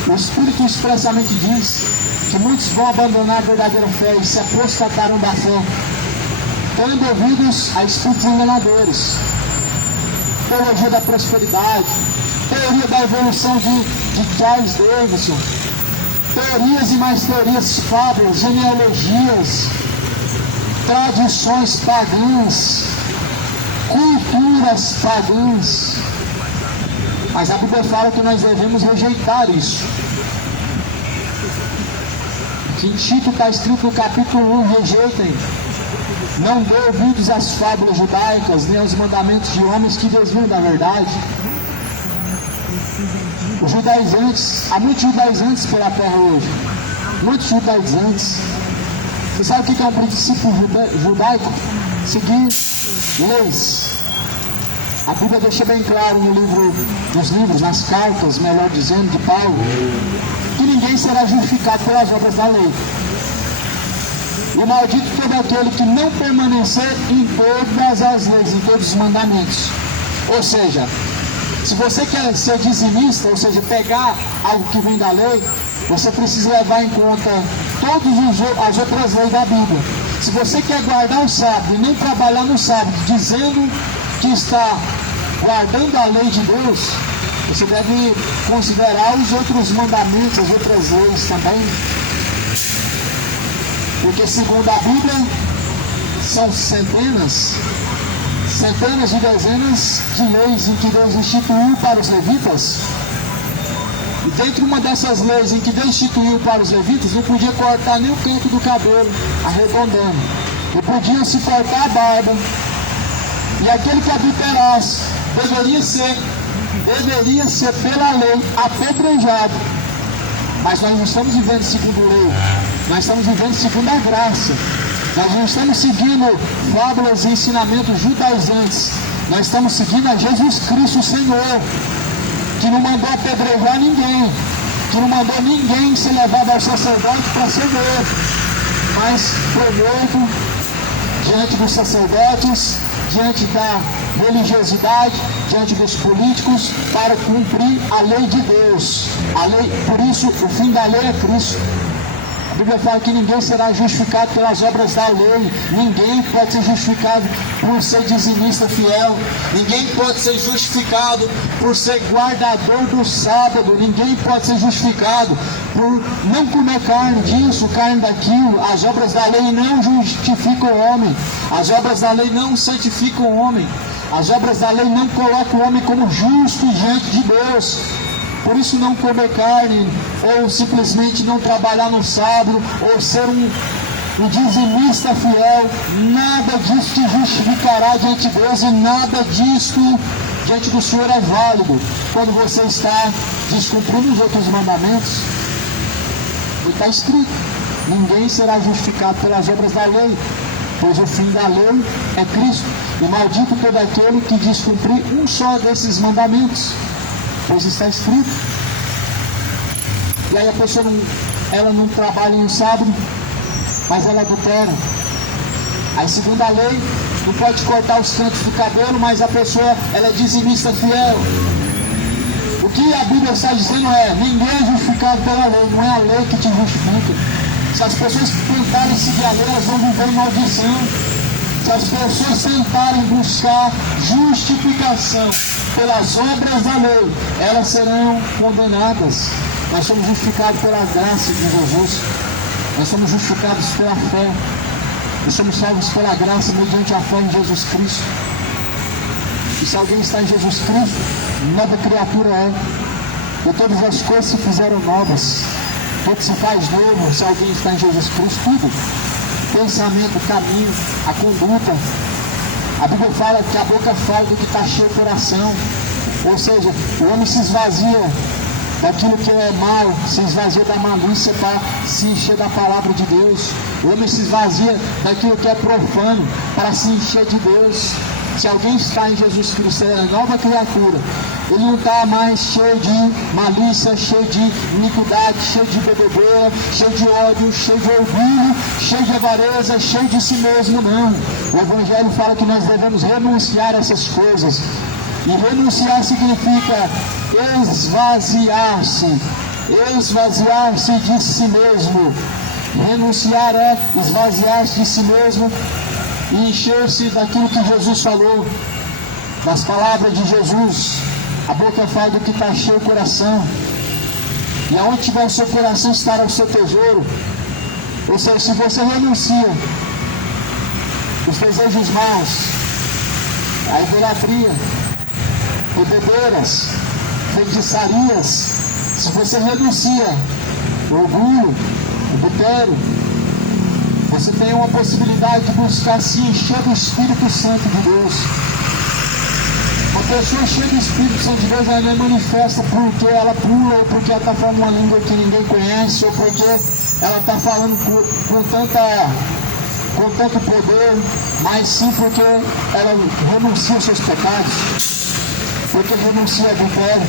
o Espírito expressamente diz que muitos vão abandonar a verdadeira fé e se apostatarão da fé, dando ouvidos a espíritos enganadores. Teologia da prosperidade, teoria da evolução de Charles Davidson, teorias e mais teorias, fábulas, genealogias, tradições pagãs, culturas pagãs. Mas a Bíblia fala que nós devemos rejeitar isso. Que em Tito está escrito no capítulo 1, rejeitem. Não dê ouvidos às fábulas judaicas, nem aos mandamentos de homens que desviam da verdade. Os judaizantes, há muitos judaizantes pela terra hoje. Muitos judaizantes. Você sabe o que é um princípio judaico? Seguir leis. A Bíblia deixa bem claro nos livros, nas cartas, melhor dizendo, de Paulo, que ninguém será justificado pelas obras da lei. E maldito todo aquele que não permanecer em todas as leis, em todos os mandamentos. Ou seja, se você quer ser dizimista, ou seja, pegar algo que vem da lei, você precisa levar em conta todas as outras leis da Bíblia. Se você quer guardar o sábado e não trabalhar no sábado, dizendo que está guardando a lei de Deus, você deve considerar os outros mandamentos, as outras leis também. Porque segundo a Bíblia, são centenas e dezenas de leis em que Deus instituiu para os levitas. E dentro de uma dessas leis em que Deus instituiu para os levitas, não podia cortar nem o canto do cabelo, arredondando. E podiam se cortar a barba. E aquele que adulterasse deveria ser pela lei apedrejado. Mas nós não estamos vivendo segundo lei, nós estamos vivendo segundo a graça. Nós não estamos seguindo fábulas e ensinamentos judaizantes. Nós estamos seguindo a Jesus Cristo, o Senhor, que não mandou apedrejar ninguém, que não mandou ninguém ser levado ao sacerdote para ser morto, mas foi morto diante dos sacerdotes, diante da religiosidade, diante dos políticos, para cumprir a lei de Deus. A lei, por isso, o fim da lei é Cristo. A Bíblia fala que ninguém será justificado pelas obras da lei. Ninguém pode ser justificado por ser dizimista fiel. Ninguém pode ser justificado por ser guardador do sábado. Ninguém pode ser justificado por não comer carne disso, carne daquilo. As obras da lei não justificam o homem. As obras da lei não santificam o homem. As obras da lei não colocam o homem como justo diante de Deus. Por isso, não comer carne, ou simplesmente não trabalhar no sábado, ou ser um dizimista fiel, nada disso te justificará diante de Deus, e nada disso diante do Senhor é válido quando você está descumprindo os outros mandamentos. está escrito: ninguém será justificado pelas obras da lei, pois o fim da lei é Cristo. E maldito todo aquele que descumprir um só desses mandamentos, pois está escrito. E aí a pessoa ela não trabalha no sábado, mas ela adultera. Aí, segundo a lei, não pode cortar os cantos do cabelo, mas a pessoa ela é dizimista fiel. O que a Bíblia está dizendo é: ninguém é justificado pela lei, não é a lei que te justifica. Se as pessoas tentarem seguir a lei, elas vão viver em maldição. Se as pessoas tentarem buscar justificação pelas obras da lei, elas serão condenadas. Nós somos justificados pela graça de Jesus. Nós somos justificados pela fé. Nós somos salvos pela graça mediante a fé em Jesus Cristo. E se alguém está em Jesus Cristo, nova criatura é. E todas as coisas se fizeram novas. Tudo se faz novo se alguém está em Jesus Cristo. Tudo. Pensamento, o caminho, a conduta. A Bíblia fala que a boca fala do que está cheio o coração. Ou seja, o homem se esvazia daquilo que é mal, se esvazia da malícia para se encher da palavra de Deus. O homem se esvazia daquilo que é profano para se encher de Deus. Se alguém está em Jesus Cristo, é nova criatura. Ele não está mais cheio de malícia, cheio de iniquidade, cheio de bebedeira, cheio de ódio, cheio de orgulho, cheio de avareza, cheio de si mesmo, não. O Evangelho fala que nós devemos renunciar a essas coisas. E renunciar significa esvaziar-se. Esvaziar-se de si mesmo. Renunciar é esvaziar-se de si mesmo e encher-se daquilo que Jesus falou, das palavras de Jesus. A boca fala do que está cheio o coração. E aonde tiver o seu coração estará o seu tesouro. Ou seja, se você renuncia os desejos maus, a idolatria, bebedeiras, feitiçarias, se você renuncia o orgulho, o adultério, você tem uma possibilidade de buscar se encher do Espírito Santo de Deus. Uma pessoa cheia do Espírito Santo de Deus, ela não manifesta porque ela pula, ou porque ela está falando uma língua que ninguém conhece, ou porque ela está falando com tanto poder, mas sim porque ela renuncia aos seus pecados, porque renuncia ao adultério.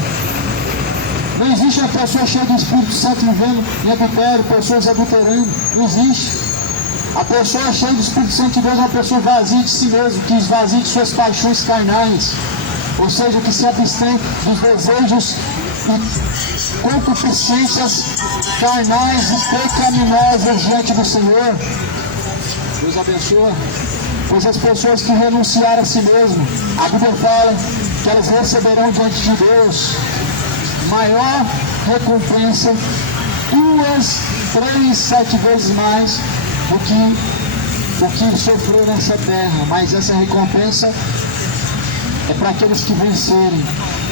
Não existe uma pessoa cheia do Espírito Santo vivendo em adultério, pessoas adulterando. Não existe. A pessoa cheia do Espírito Santo de Deus é uma pessoa vazia de si mesmo, que esvazia de suas paixões carnais. Ou seja, que se abstém dos desejos e concupiscências carnais e pecaminosas diante do Senhor. Deus abençoa. Pois as pessoas que renunciaram a si mesmo, a Bíblia fala que elas receberão diante de Deus maior recompensa, 2, 3, 7 vezes mais do que sofreu nessa terra. Mas essa recompensa é para aqueles que vencerem.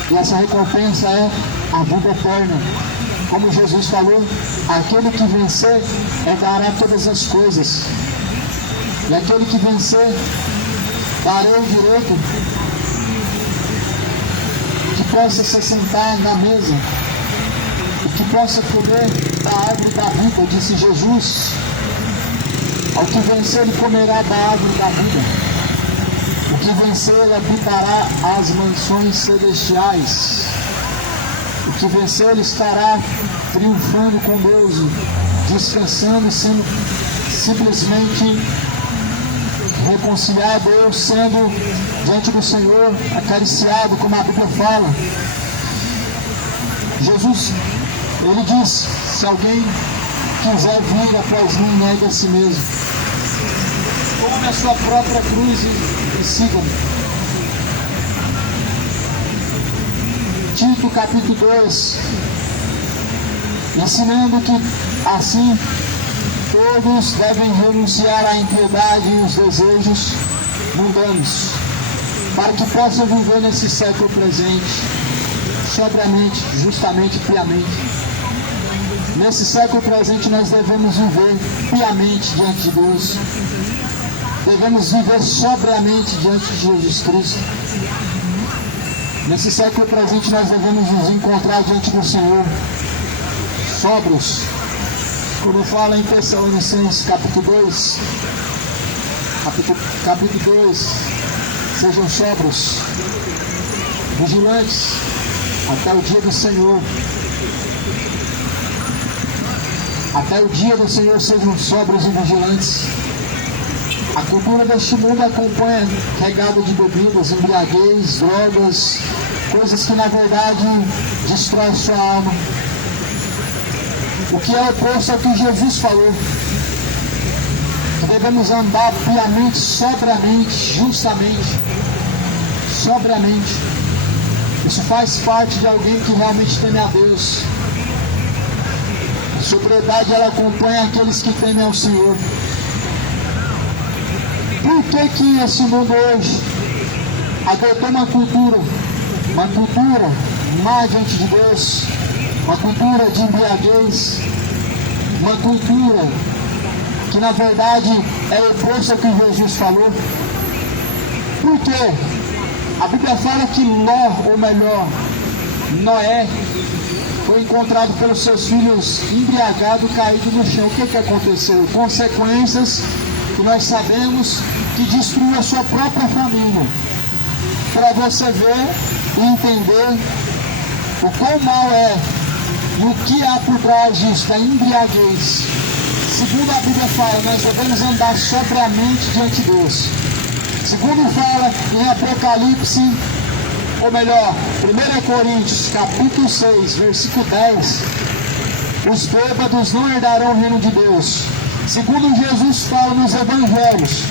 E essa recompensa é a vida eterna. Como Jesus falou, aquele que vencer herdará todas as coisas. E aquele que vencer, darei o direito que possa se sentar na mesa e que possa comer da árvore da vida, disse Jesus. Ao que vencer, ele comerá da árvore da vida. O que vencer, ele habitará as mansões celestiais. O que vencer, ele estará triunfando com Deus, descansando e sendo simplesmente reconciliado, ou sendo diante do Senhor acariciado, como a Bíblia fala. Jesus, ele diz: se alguém quiser vir após mim, negue a si mesmo, tome a sua própria cruz e siga-me. Tito capítulo 2, ensinando que assim todos devem renunciar à impiedade e os desejos mundanos, para que possam viver nesse século presente, sobriamente, justamente, piamente. Nesse século presente nós devemos viver piamente diante de Deus. Devemos viver sobriamente diante de Jesus Cristo. Nesse século presente nós devemos nos encontrar diante do Senhor, sóbrios, Como fala em Tessalonicenses capítulo 2, sejam sóbrios, vigilantes, até o dia do Senhor. Até o dia do Senhor sejam sóbrios e vigilantes. A cultura deste mundo acompanha regada de bebidas, embriaguez, drogas, coisas que na verdade destroem sua alma. O que é oposto ao que Jesus falou. Devemos andar piamente, sobriamente, justamente. Sobriamente. Isso faz parte de alguém que realmente teme a Deus. A sobriedade, ela acompanha aqueles que temem ao Senhor. Por que esse mundo hoje adotou uma cultura má diante de Deus, uma cultura de embriaguez, uma cultura que na verdade é o oposto ao que Jesus falou? Por quê? A Bíblia fala que Ló, ou melhor, Noé, foi encontrado pelos seus filhos embriagado, caído no chão. O que aconteceu? Consequências que nós sabemos que destruiu a sua própria família. Para você ver e entender o quão mal é e o que há por trás disso, da embriaguez. Segundo a Bíblia fala, nós devemos andar sobriamente diante de Deus. Segundo fala em Apocalipse, ou melhor, 1 Coríntios, capítulo 6, versículo 10, os bêbados não herdarão o reino de Deus. Segundo Jesus fala nos evangelhos,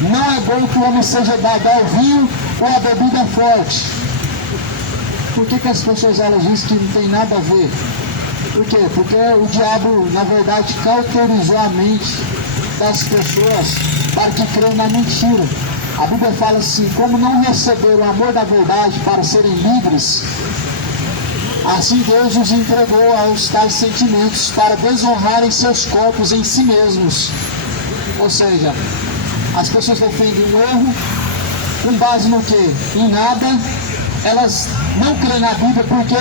não é bom que o homem seja dado ao vinho ou à bebida forte. Por que as pessoas elas dizem que não tem nada a ver? Por quê? Porque o diabo, na verdade, cauterizou a mente das pessoas para que creiam na mentira. A Bíblia fala assim: como não receberam o amor da verdade para serem livres, assim Deus os entregou aos tais sentimentos para desonrarem seus corpos em si mesmos. Ou seja, as pessoas defendem um erro com base no quê? Em nada. Elas não creem na Bíblia, por quê?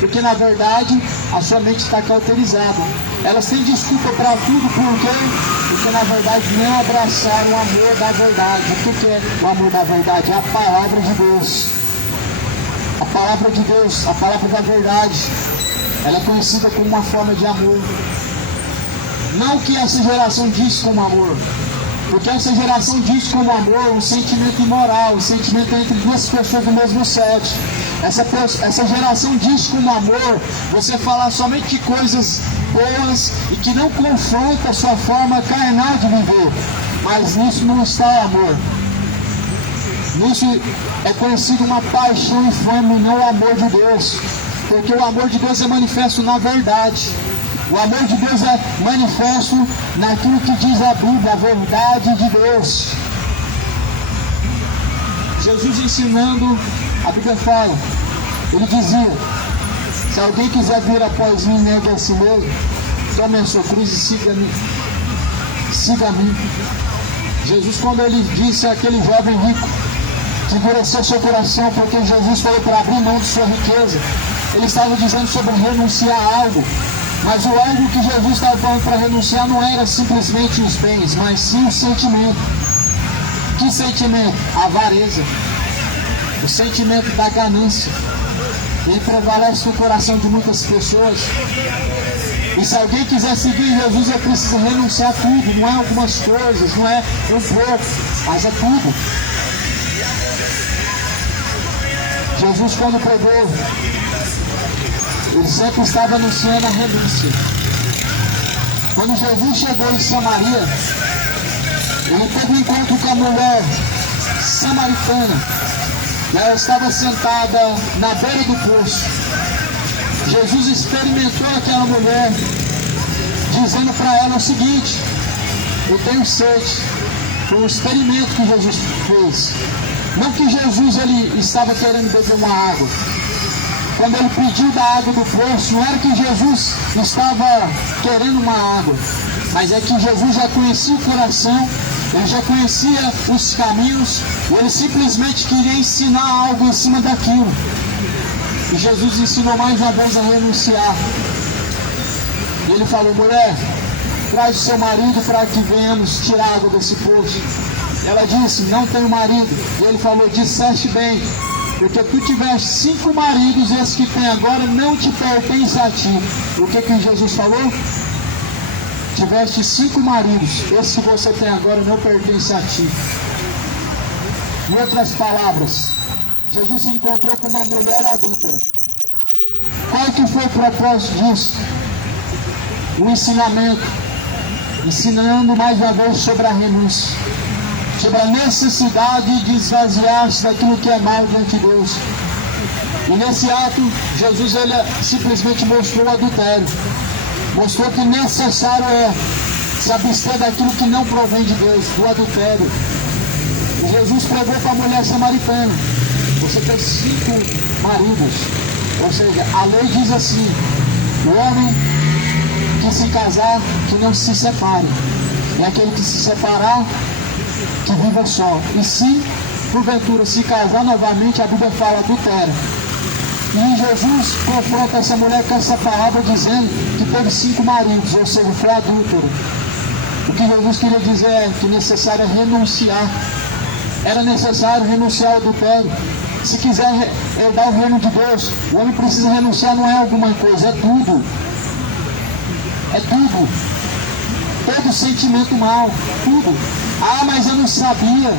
Porque na verdade a sua mente está cauterizada. Elas têm desculpa para tudo, por quê? Porque na verdade não abraçaram o amor da verdade. O que é o amor da verdade? É a palavra de Deus. A palavra de Deus, a palavra da verdade, ela é conhecida como uma forma de amor. Não que essa geração diz como amor, porque essa geração diz como amor um sentimento imoral, um sentimento entre duas pessoas do mesmo sexo. Essa geração diz como amor você falar somente de coisas boas e que não confronta a sua forma carnal de viver. Mas nisso não está o amor. Nisso é conhecido uma paixão infame, não o amor de Deus. Porque o amor de Deus é manifesto na verdade. O amor de Deus é manifesto naquilo que diz a Bíblia, a verdade de Deus. Jesus ensinando, a Bíblia fala, ele dizia: se alguém quiser vir após mim, negue a si mesmo, tome a sua cruz e siga-me. Siga-me. Jesus, quando ele disse àquele jovem rico que endureceu seu coração porque Jesus falou para abrir mão de sua riqueza, ele estava dizendo sobre renunciar a algo. Mas o algo que Jesus estava falando para renunciar não era simplesmente os bens, mas sim o sentimento. Que sentimento? A avareza. O sentimento da ganância. Ele prevalece no coração de muitas pessoas. E se alguém quiser seguir Jesus, é preciso renunciar a tudo. Não é algumas coisas, não é um pouco, mas é tudo. Jesus, quando pregou, ele sempre estava anunciando a renúncia. Quando Jesus chegou em Samaria, ele teve um encontro com a mulher samaritana. E ela estava sentada na beira do poço. Jesus experimentou aquela mulher, dizendo para ela o seguinte: eu tenho sede. Foi um experimento que Jesus fez. Não que Jesus ele estava querendo beber uma água. Quando ele pediu da água do poço, não era que Jesus estava querendo uma água, mas é que Jesus já conhecia o coração, ele já conhecia os caminhos, e ele simplesmente queria ensinar algo em cima daquilo. E Jesus ensinou mais uma vez a renunciar. E ele falou: mulher, traz o seu marido para que venhamos tirar água desse poço. Ela disse, não tenho marido. E ele falou, disseste bem, porque tu tiveste 5 maridos e esse que tem agora não te pertence a ti. O que Jesus falou? Tiveste 5 maridos, esse que você tem agora não pertence a ti. Em outras palavras, Jesus se encontrou com uma mulher adulta. Qual que foi o propósito disso? O ensinamento, ensinando mais uma vez sobre a renúncia, sobre a necessidade de esvaziar-se daquilo que é mal diante de Deus. E nesse ato, Jesus ele simplesmente mostrou o adultério, mostrou que necessário é se abster daquilo que não provém de Deus, do adultério. E Jesus pregou para a mulher samaritana, você tem 5 maridos, ou seja, a lei diz assim, o homem que se casar, que não se separe, e aquele que se separar, que viva só. E se porventura se casar novamente, a Bíblia fala adultério. E Jesus confronta essa mulher com essa palavra dizendo que teve 5 maridos, ou seja, foi adúltero. O que Jesus queria dizer é que necessário é renunciar. Era necessário renunciar ao adultério. Se quiser herdar o reino de Deus, o homem precisa renunciar, não é alguma coisa, é tudo. É tudo. Todo sentimento mal, tudo. Ah, mas eu não sabia.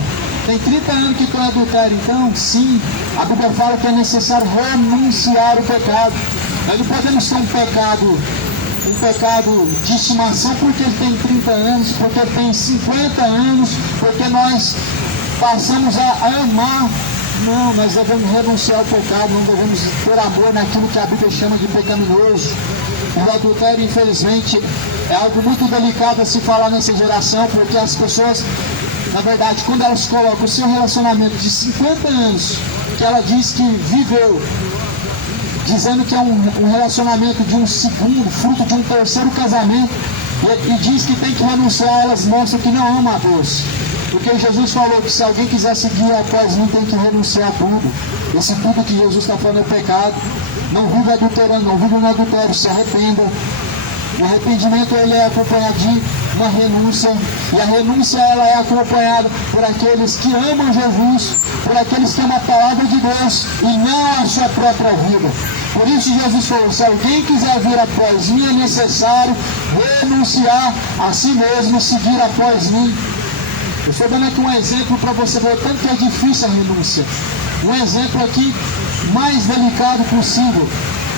Tem 30 anos que estou em adultério. Então, sim, a Bíblia fala que é necessário renunciar o pecado. Nós não podemos ter um pecado de estimação porque ele tem 30 anos, porque ele tem 50 anos, porque nós passamos a amar. Não, nós devemos renunciar ao pecado, não devemos ter amor naquilo que a Bíblia chama de pecaminoso. O adultério, infelizmente, é algo muito delicado a se falar nessa geração, porque as pessoas, na verdade, quando elas colocam o seu relacionamento de 50 anos, que ela diz que viveu, dizendo que é um relacionamento de um segundo, fruto de um terceiro casamento, e diz que tem que renunciar, elas mostram que não ama a Deus. Porque Jesus falou que se alguém quiser seguir após mim, tem que renunciar a tudo. Esse tudo que Jesus está falando é pecado. Não viva adulterando, não viva no adultério, se arrependa. O arrependimento ele é acompanhado de uma renúncia. E a renúncia ela é acompanhada por aqueles que amam Jesus, por aqueles que amam a palavra de Deus e não a sua própria vida. Por isso Jesus falou, se alguém quiser vir após mim, é necessário renunciar a si mesmo e seguir após mim. Eu estou dando aqui um exemplo para você ver o tanto que é difícil a renúncia. Um exemplo aqui mais delicado possível,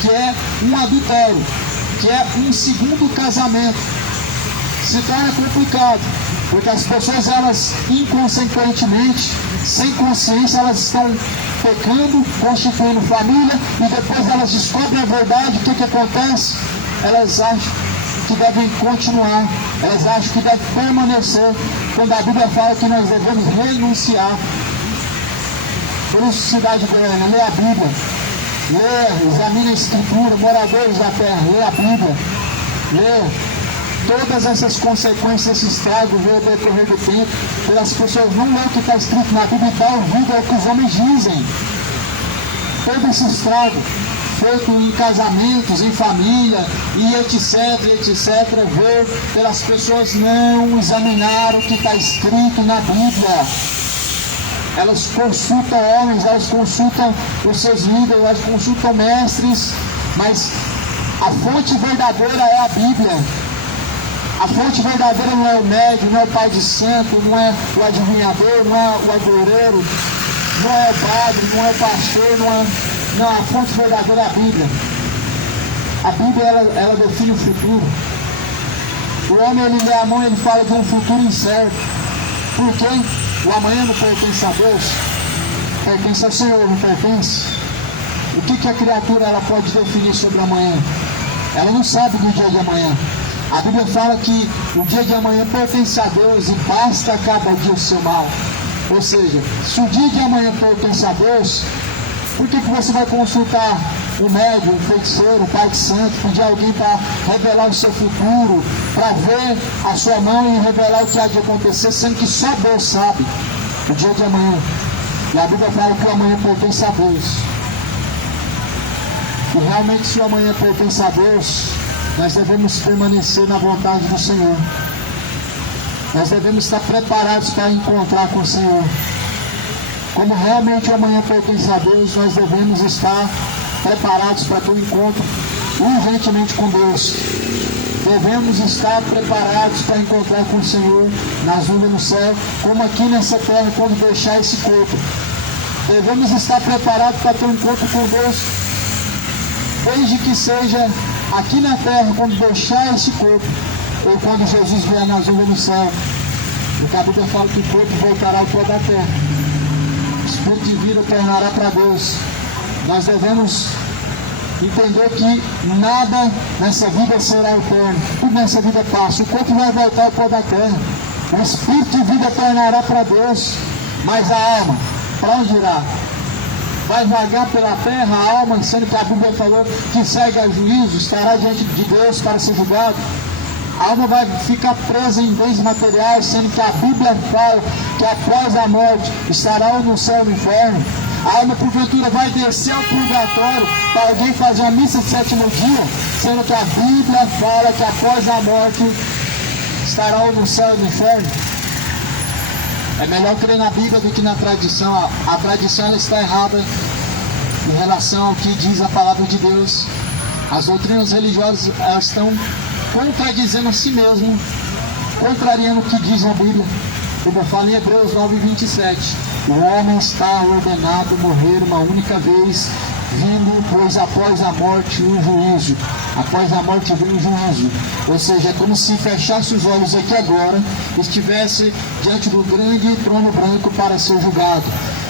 que é um adultério, que é um segundo casamento. Se torna complicado, porque as pessoas, elas inconsequentemente, sem consciência, elas estão pecando, constituindo família, e depois elas descobrem a verdade. O que acontece? Elas acham que devem continuar, elas acham que devem permanecer, quando a Bíblia fala que nós devemos renunciar. Por isso, cidade goiana, lê a Bíblia, lê, examine a Escritura, moradores da terra, lê a Bíblia, lê. Todas essas consequências, esse estrago veio ao decorrer do tempo, pelas pessoas não lêem o que está escrito na Bíblia e dá ouvido ao que os homens dizem. Todo esse estrago feito em casamentos, em família, e etc, veio pelas pessoas não examinar o que está escrito na Bíblia. Elas consultam homens, elas consultam os seus líderes, elas consultam mestres, mas a fonte verdadeira é a Bíblia. A fonte verdadeira não é o médium, não é o pai de santo, não é o adivinhador, não é o agoureiro, não é o padre, não é o pastor, não, a fonte verdadeira é a Bíblia. A Bíblia, ela define o futuro. O homem, ele lê a mão e ele fala de um futuro incerto. Por quê? O amanhã não pertence a Deus, pertence ao Senhor, não pertence. O que a criatura ela pode definir sobre amanhã? Ela não sabe do dia de amanhã. A Bíblia fala que o dia de amanhã pertence a Deus e basta a cada dia o seu mal. Ou seja, se o dia de amanhã pertence a Deus, por que você vai consultar o médium, o feiticeiro, o pai de santo, pedir alguém para revelar o seu futuro, para ver a sua mão e revelar o que há de acontecer, sendo que só Deus sabe o dia de amanhã? E a Bíblia fala que o amanhã pertence a Deus. E realmente, se o amanhã pertence a Deus, nós devemos permanecer na vontade do Senhor. Nós devemos estar preparados para encontrar com o Senhor. Como realmente o amanhã pertence a Deus, nós devemos estar preparados para ter um encontro urgentemente com Deus. Devemos estar preparados para encontrar com o Senhor nas nuvens no céu, como aqui nessa terra quando deixar esse corpo. Devemos estar preparados para ter um encontro com Deus, desde que seja aqui na terra quando deixar esse corpo, ou quando Jesus vier nas nuvens no céu. Porque a Bíblia fala que o corpo voltará ao pó da terra, o espírito de vida tornará para Deus. Nós devemos entender que nada nessa vida será eterno, tudo nessa vida passa. O corpo vai voltar ao pó da terra, o espírito de vida tornará para Deus, mas a alma, para onde irá? Vai vagar pela terra a alma, sendo que a Bíblia falou que segue a juízo, estará diante de Deus para ser julgado. A alma vai ficar presa em bens materiais, sendo que a Bíblia fala que após a morte estará ou no céu ou no inferno. A alma, porventura, vai descer ao purgatório para alguém fazer a missa de sétimo dia, sendo que a Bíblia fala que após a morte estará ou no céu ou no inferno. É melhor crer na Bíblia do que na tradição. A tradição ela está errada em relação ao que diz a palavra de Deus. As doutrinas religiosas elas estão contradizendo a si mesmo, contrariando o que diz a Bíblia. A Bíblia fala em Hebreus 9:27. O homem está ordenado morrer uma única vez, vindo, pois após a morte o juízo. Após a morte vem o juízo. Ou seja, é como se fechasse os olhos aqui agora, estivesse diante do grande trono branco para ser julgado.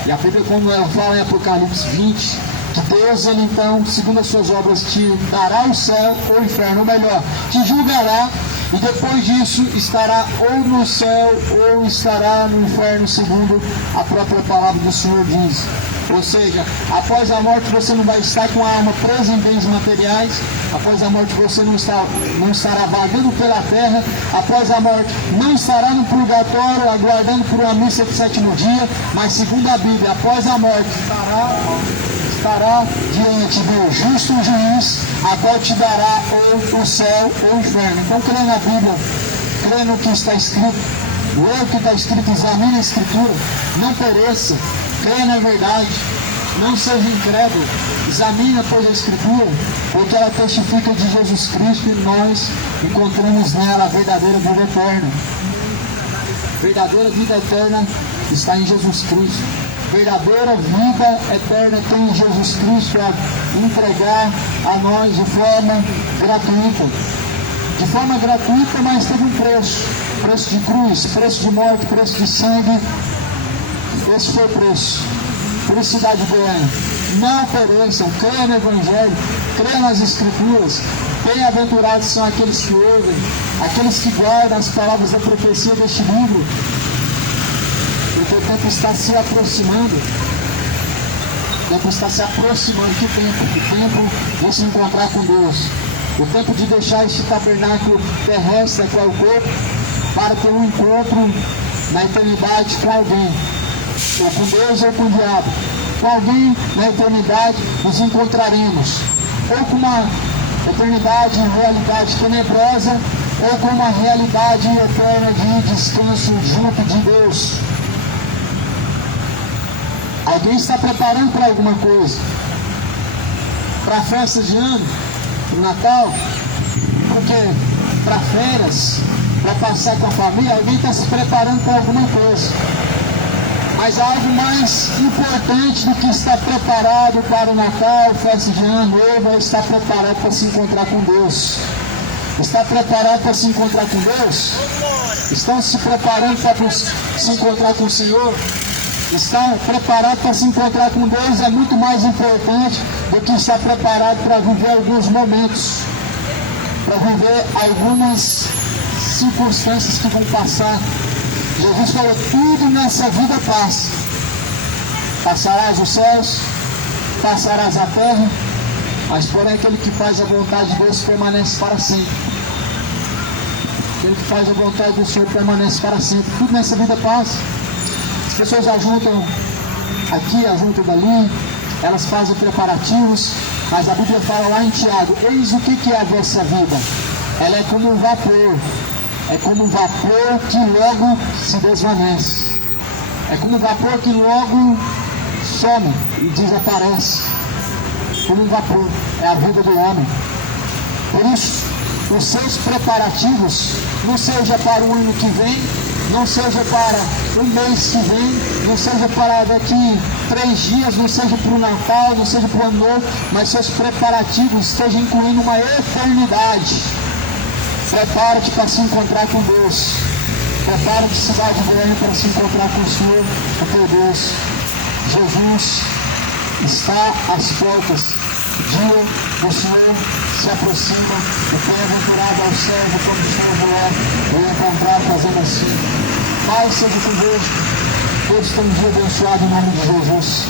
E a Bíblia, quando ela fala em Apocalipse 20, que Deus, ele então, segundo as suas obras, te dará o céu ou o inferno, ou melhor, te julgará, e depois disso estará ou no céu ou estará no inferno, segundo a própria palavra do Senhor diz. Ou seja, após a morte você não vai estar com a alma presa em bens materiais, após a morte você não estará vagando pela terra, após a morte não estará no purgatório aguardando por uma missa de sétimo dia, mas segundo a Bíblia, após a morte estará diante do justo juiz, a qual te dará ou o céu ou o inferno. Então, crê na Bíblia, crê no que está escrito, lê o que está escrito, examine a Escritura, não pereça, crê na verdade, não seja incrédulo, examine toda a Escritura, porque ela testifica de Jesus Cristo e nós encontramos nela a verdadeira vida eterna. Verdadeira vida eterna está em Jesus Cristo. Verdadeira vida eterna tem Jesus Cristo a entregar a nós de forma gratuita. De forma gratuita, mas teve um preço. Preço de cruz, preço de morte, preço de sangue. Esse foi o preço. Felicidade Goiânia. Não pereçam, creia no Evangelho, creia nas Escrituras. Bem-aventurados são aqueles que ouvem, aqueles que guardam as palavras da profecia deste livro. Porque o tempo está se aproximando. O tempo está se aproximando. Que tempo? O tempo de se encontrar com Deus. O tempo de deixar este tabernáculo terrestre, que é o corpo, para ter um encontro na eternidade com alguém. Ou com Deus ou com o diabo. Com alguém na eternidade nos encontraremos. Ou com uma eternidade em realidade tenebrosa, ou com uma realidade eterna de descanso junto de Deus. Alguém está preparando para alguma coisa? Para a festa de ano? Para o Natal? Porque para férias? Para passar com a família? Alguém está se preparando para alguma coisa. Mas há algo mais importante do que estar preparado para o Natal, festa de ano novo, é estar preparado para se encontrar com Deus. Está preparado para se encontrar com Deus? Estão se preparando para se encontrar com o Senhor? Estão preparados para se encontrar com Deus? É muito mais importante do que estar preparado para viver alguns momentos, para viver algumas circunstâncias que vão passar. Jesus falou, tudo nessa vida passa. Passarás os céus, passarás a terra, mas porém aquele que faz a vontade de Deus permanece para sempre. Aquele que faz a vontade do Senhor permanece para sempre. Tudo nessa vida passa. As pessoas ajuntam aqui, ajuntam dali, elas fazem preparativos, Mas a Bíblia fala lá em Tiago, eis o que é a vossa vida. Ela é como um vapor. É como um vapor que logo se desvanece. É como um vapor que logo some e desaparece. Como um vapor. É a vida do homem. Por isso, os seus preparativos não seja para o ano que vem, não seja para o mês que vem, não seja para daqui 3 dias, não seja para o Natal, não seja para o Ano Novo, mas seus preparativos estejam incluindo uma eternidade. Prepara-te para se encontrar com Deus. Prepara-te, cidade de Goiânia, para se encontrar com o Senhor, o teu Deus. Jesus está às portas. O dia do Senhor se aproxima. O bem-aventurado ao servo quando o Senhor vier o encontrar fazendo assim. Pai, seja convosco. Todos tenham um dia abençoado em nome de Jesus.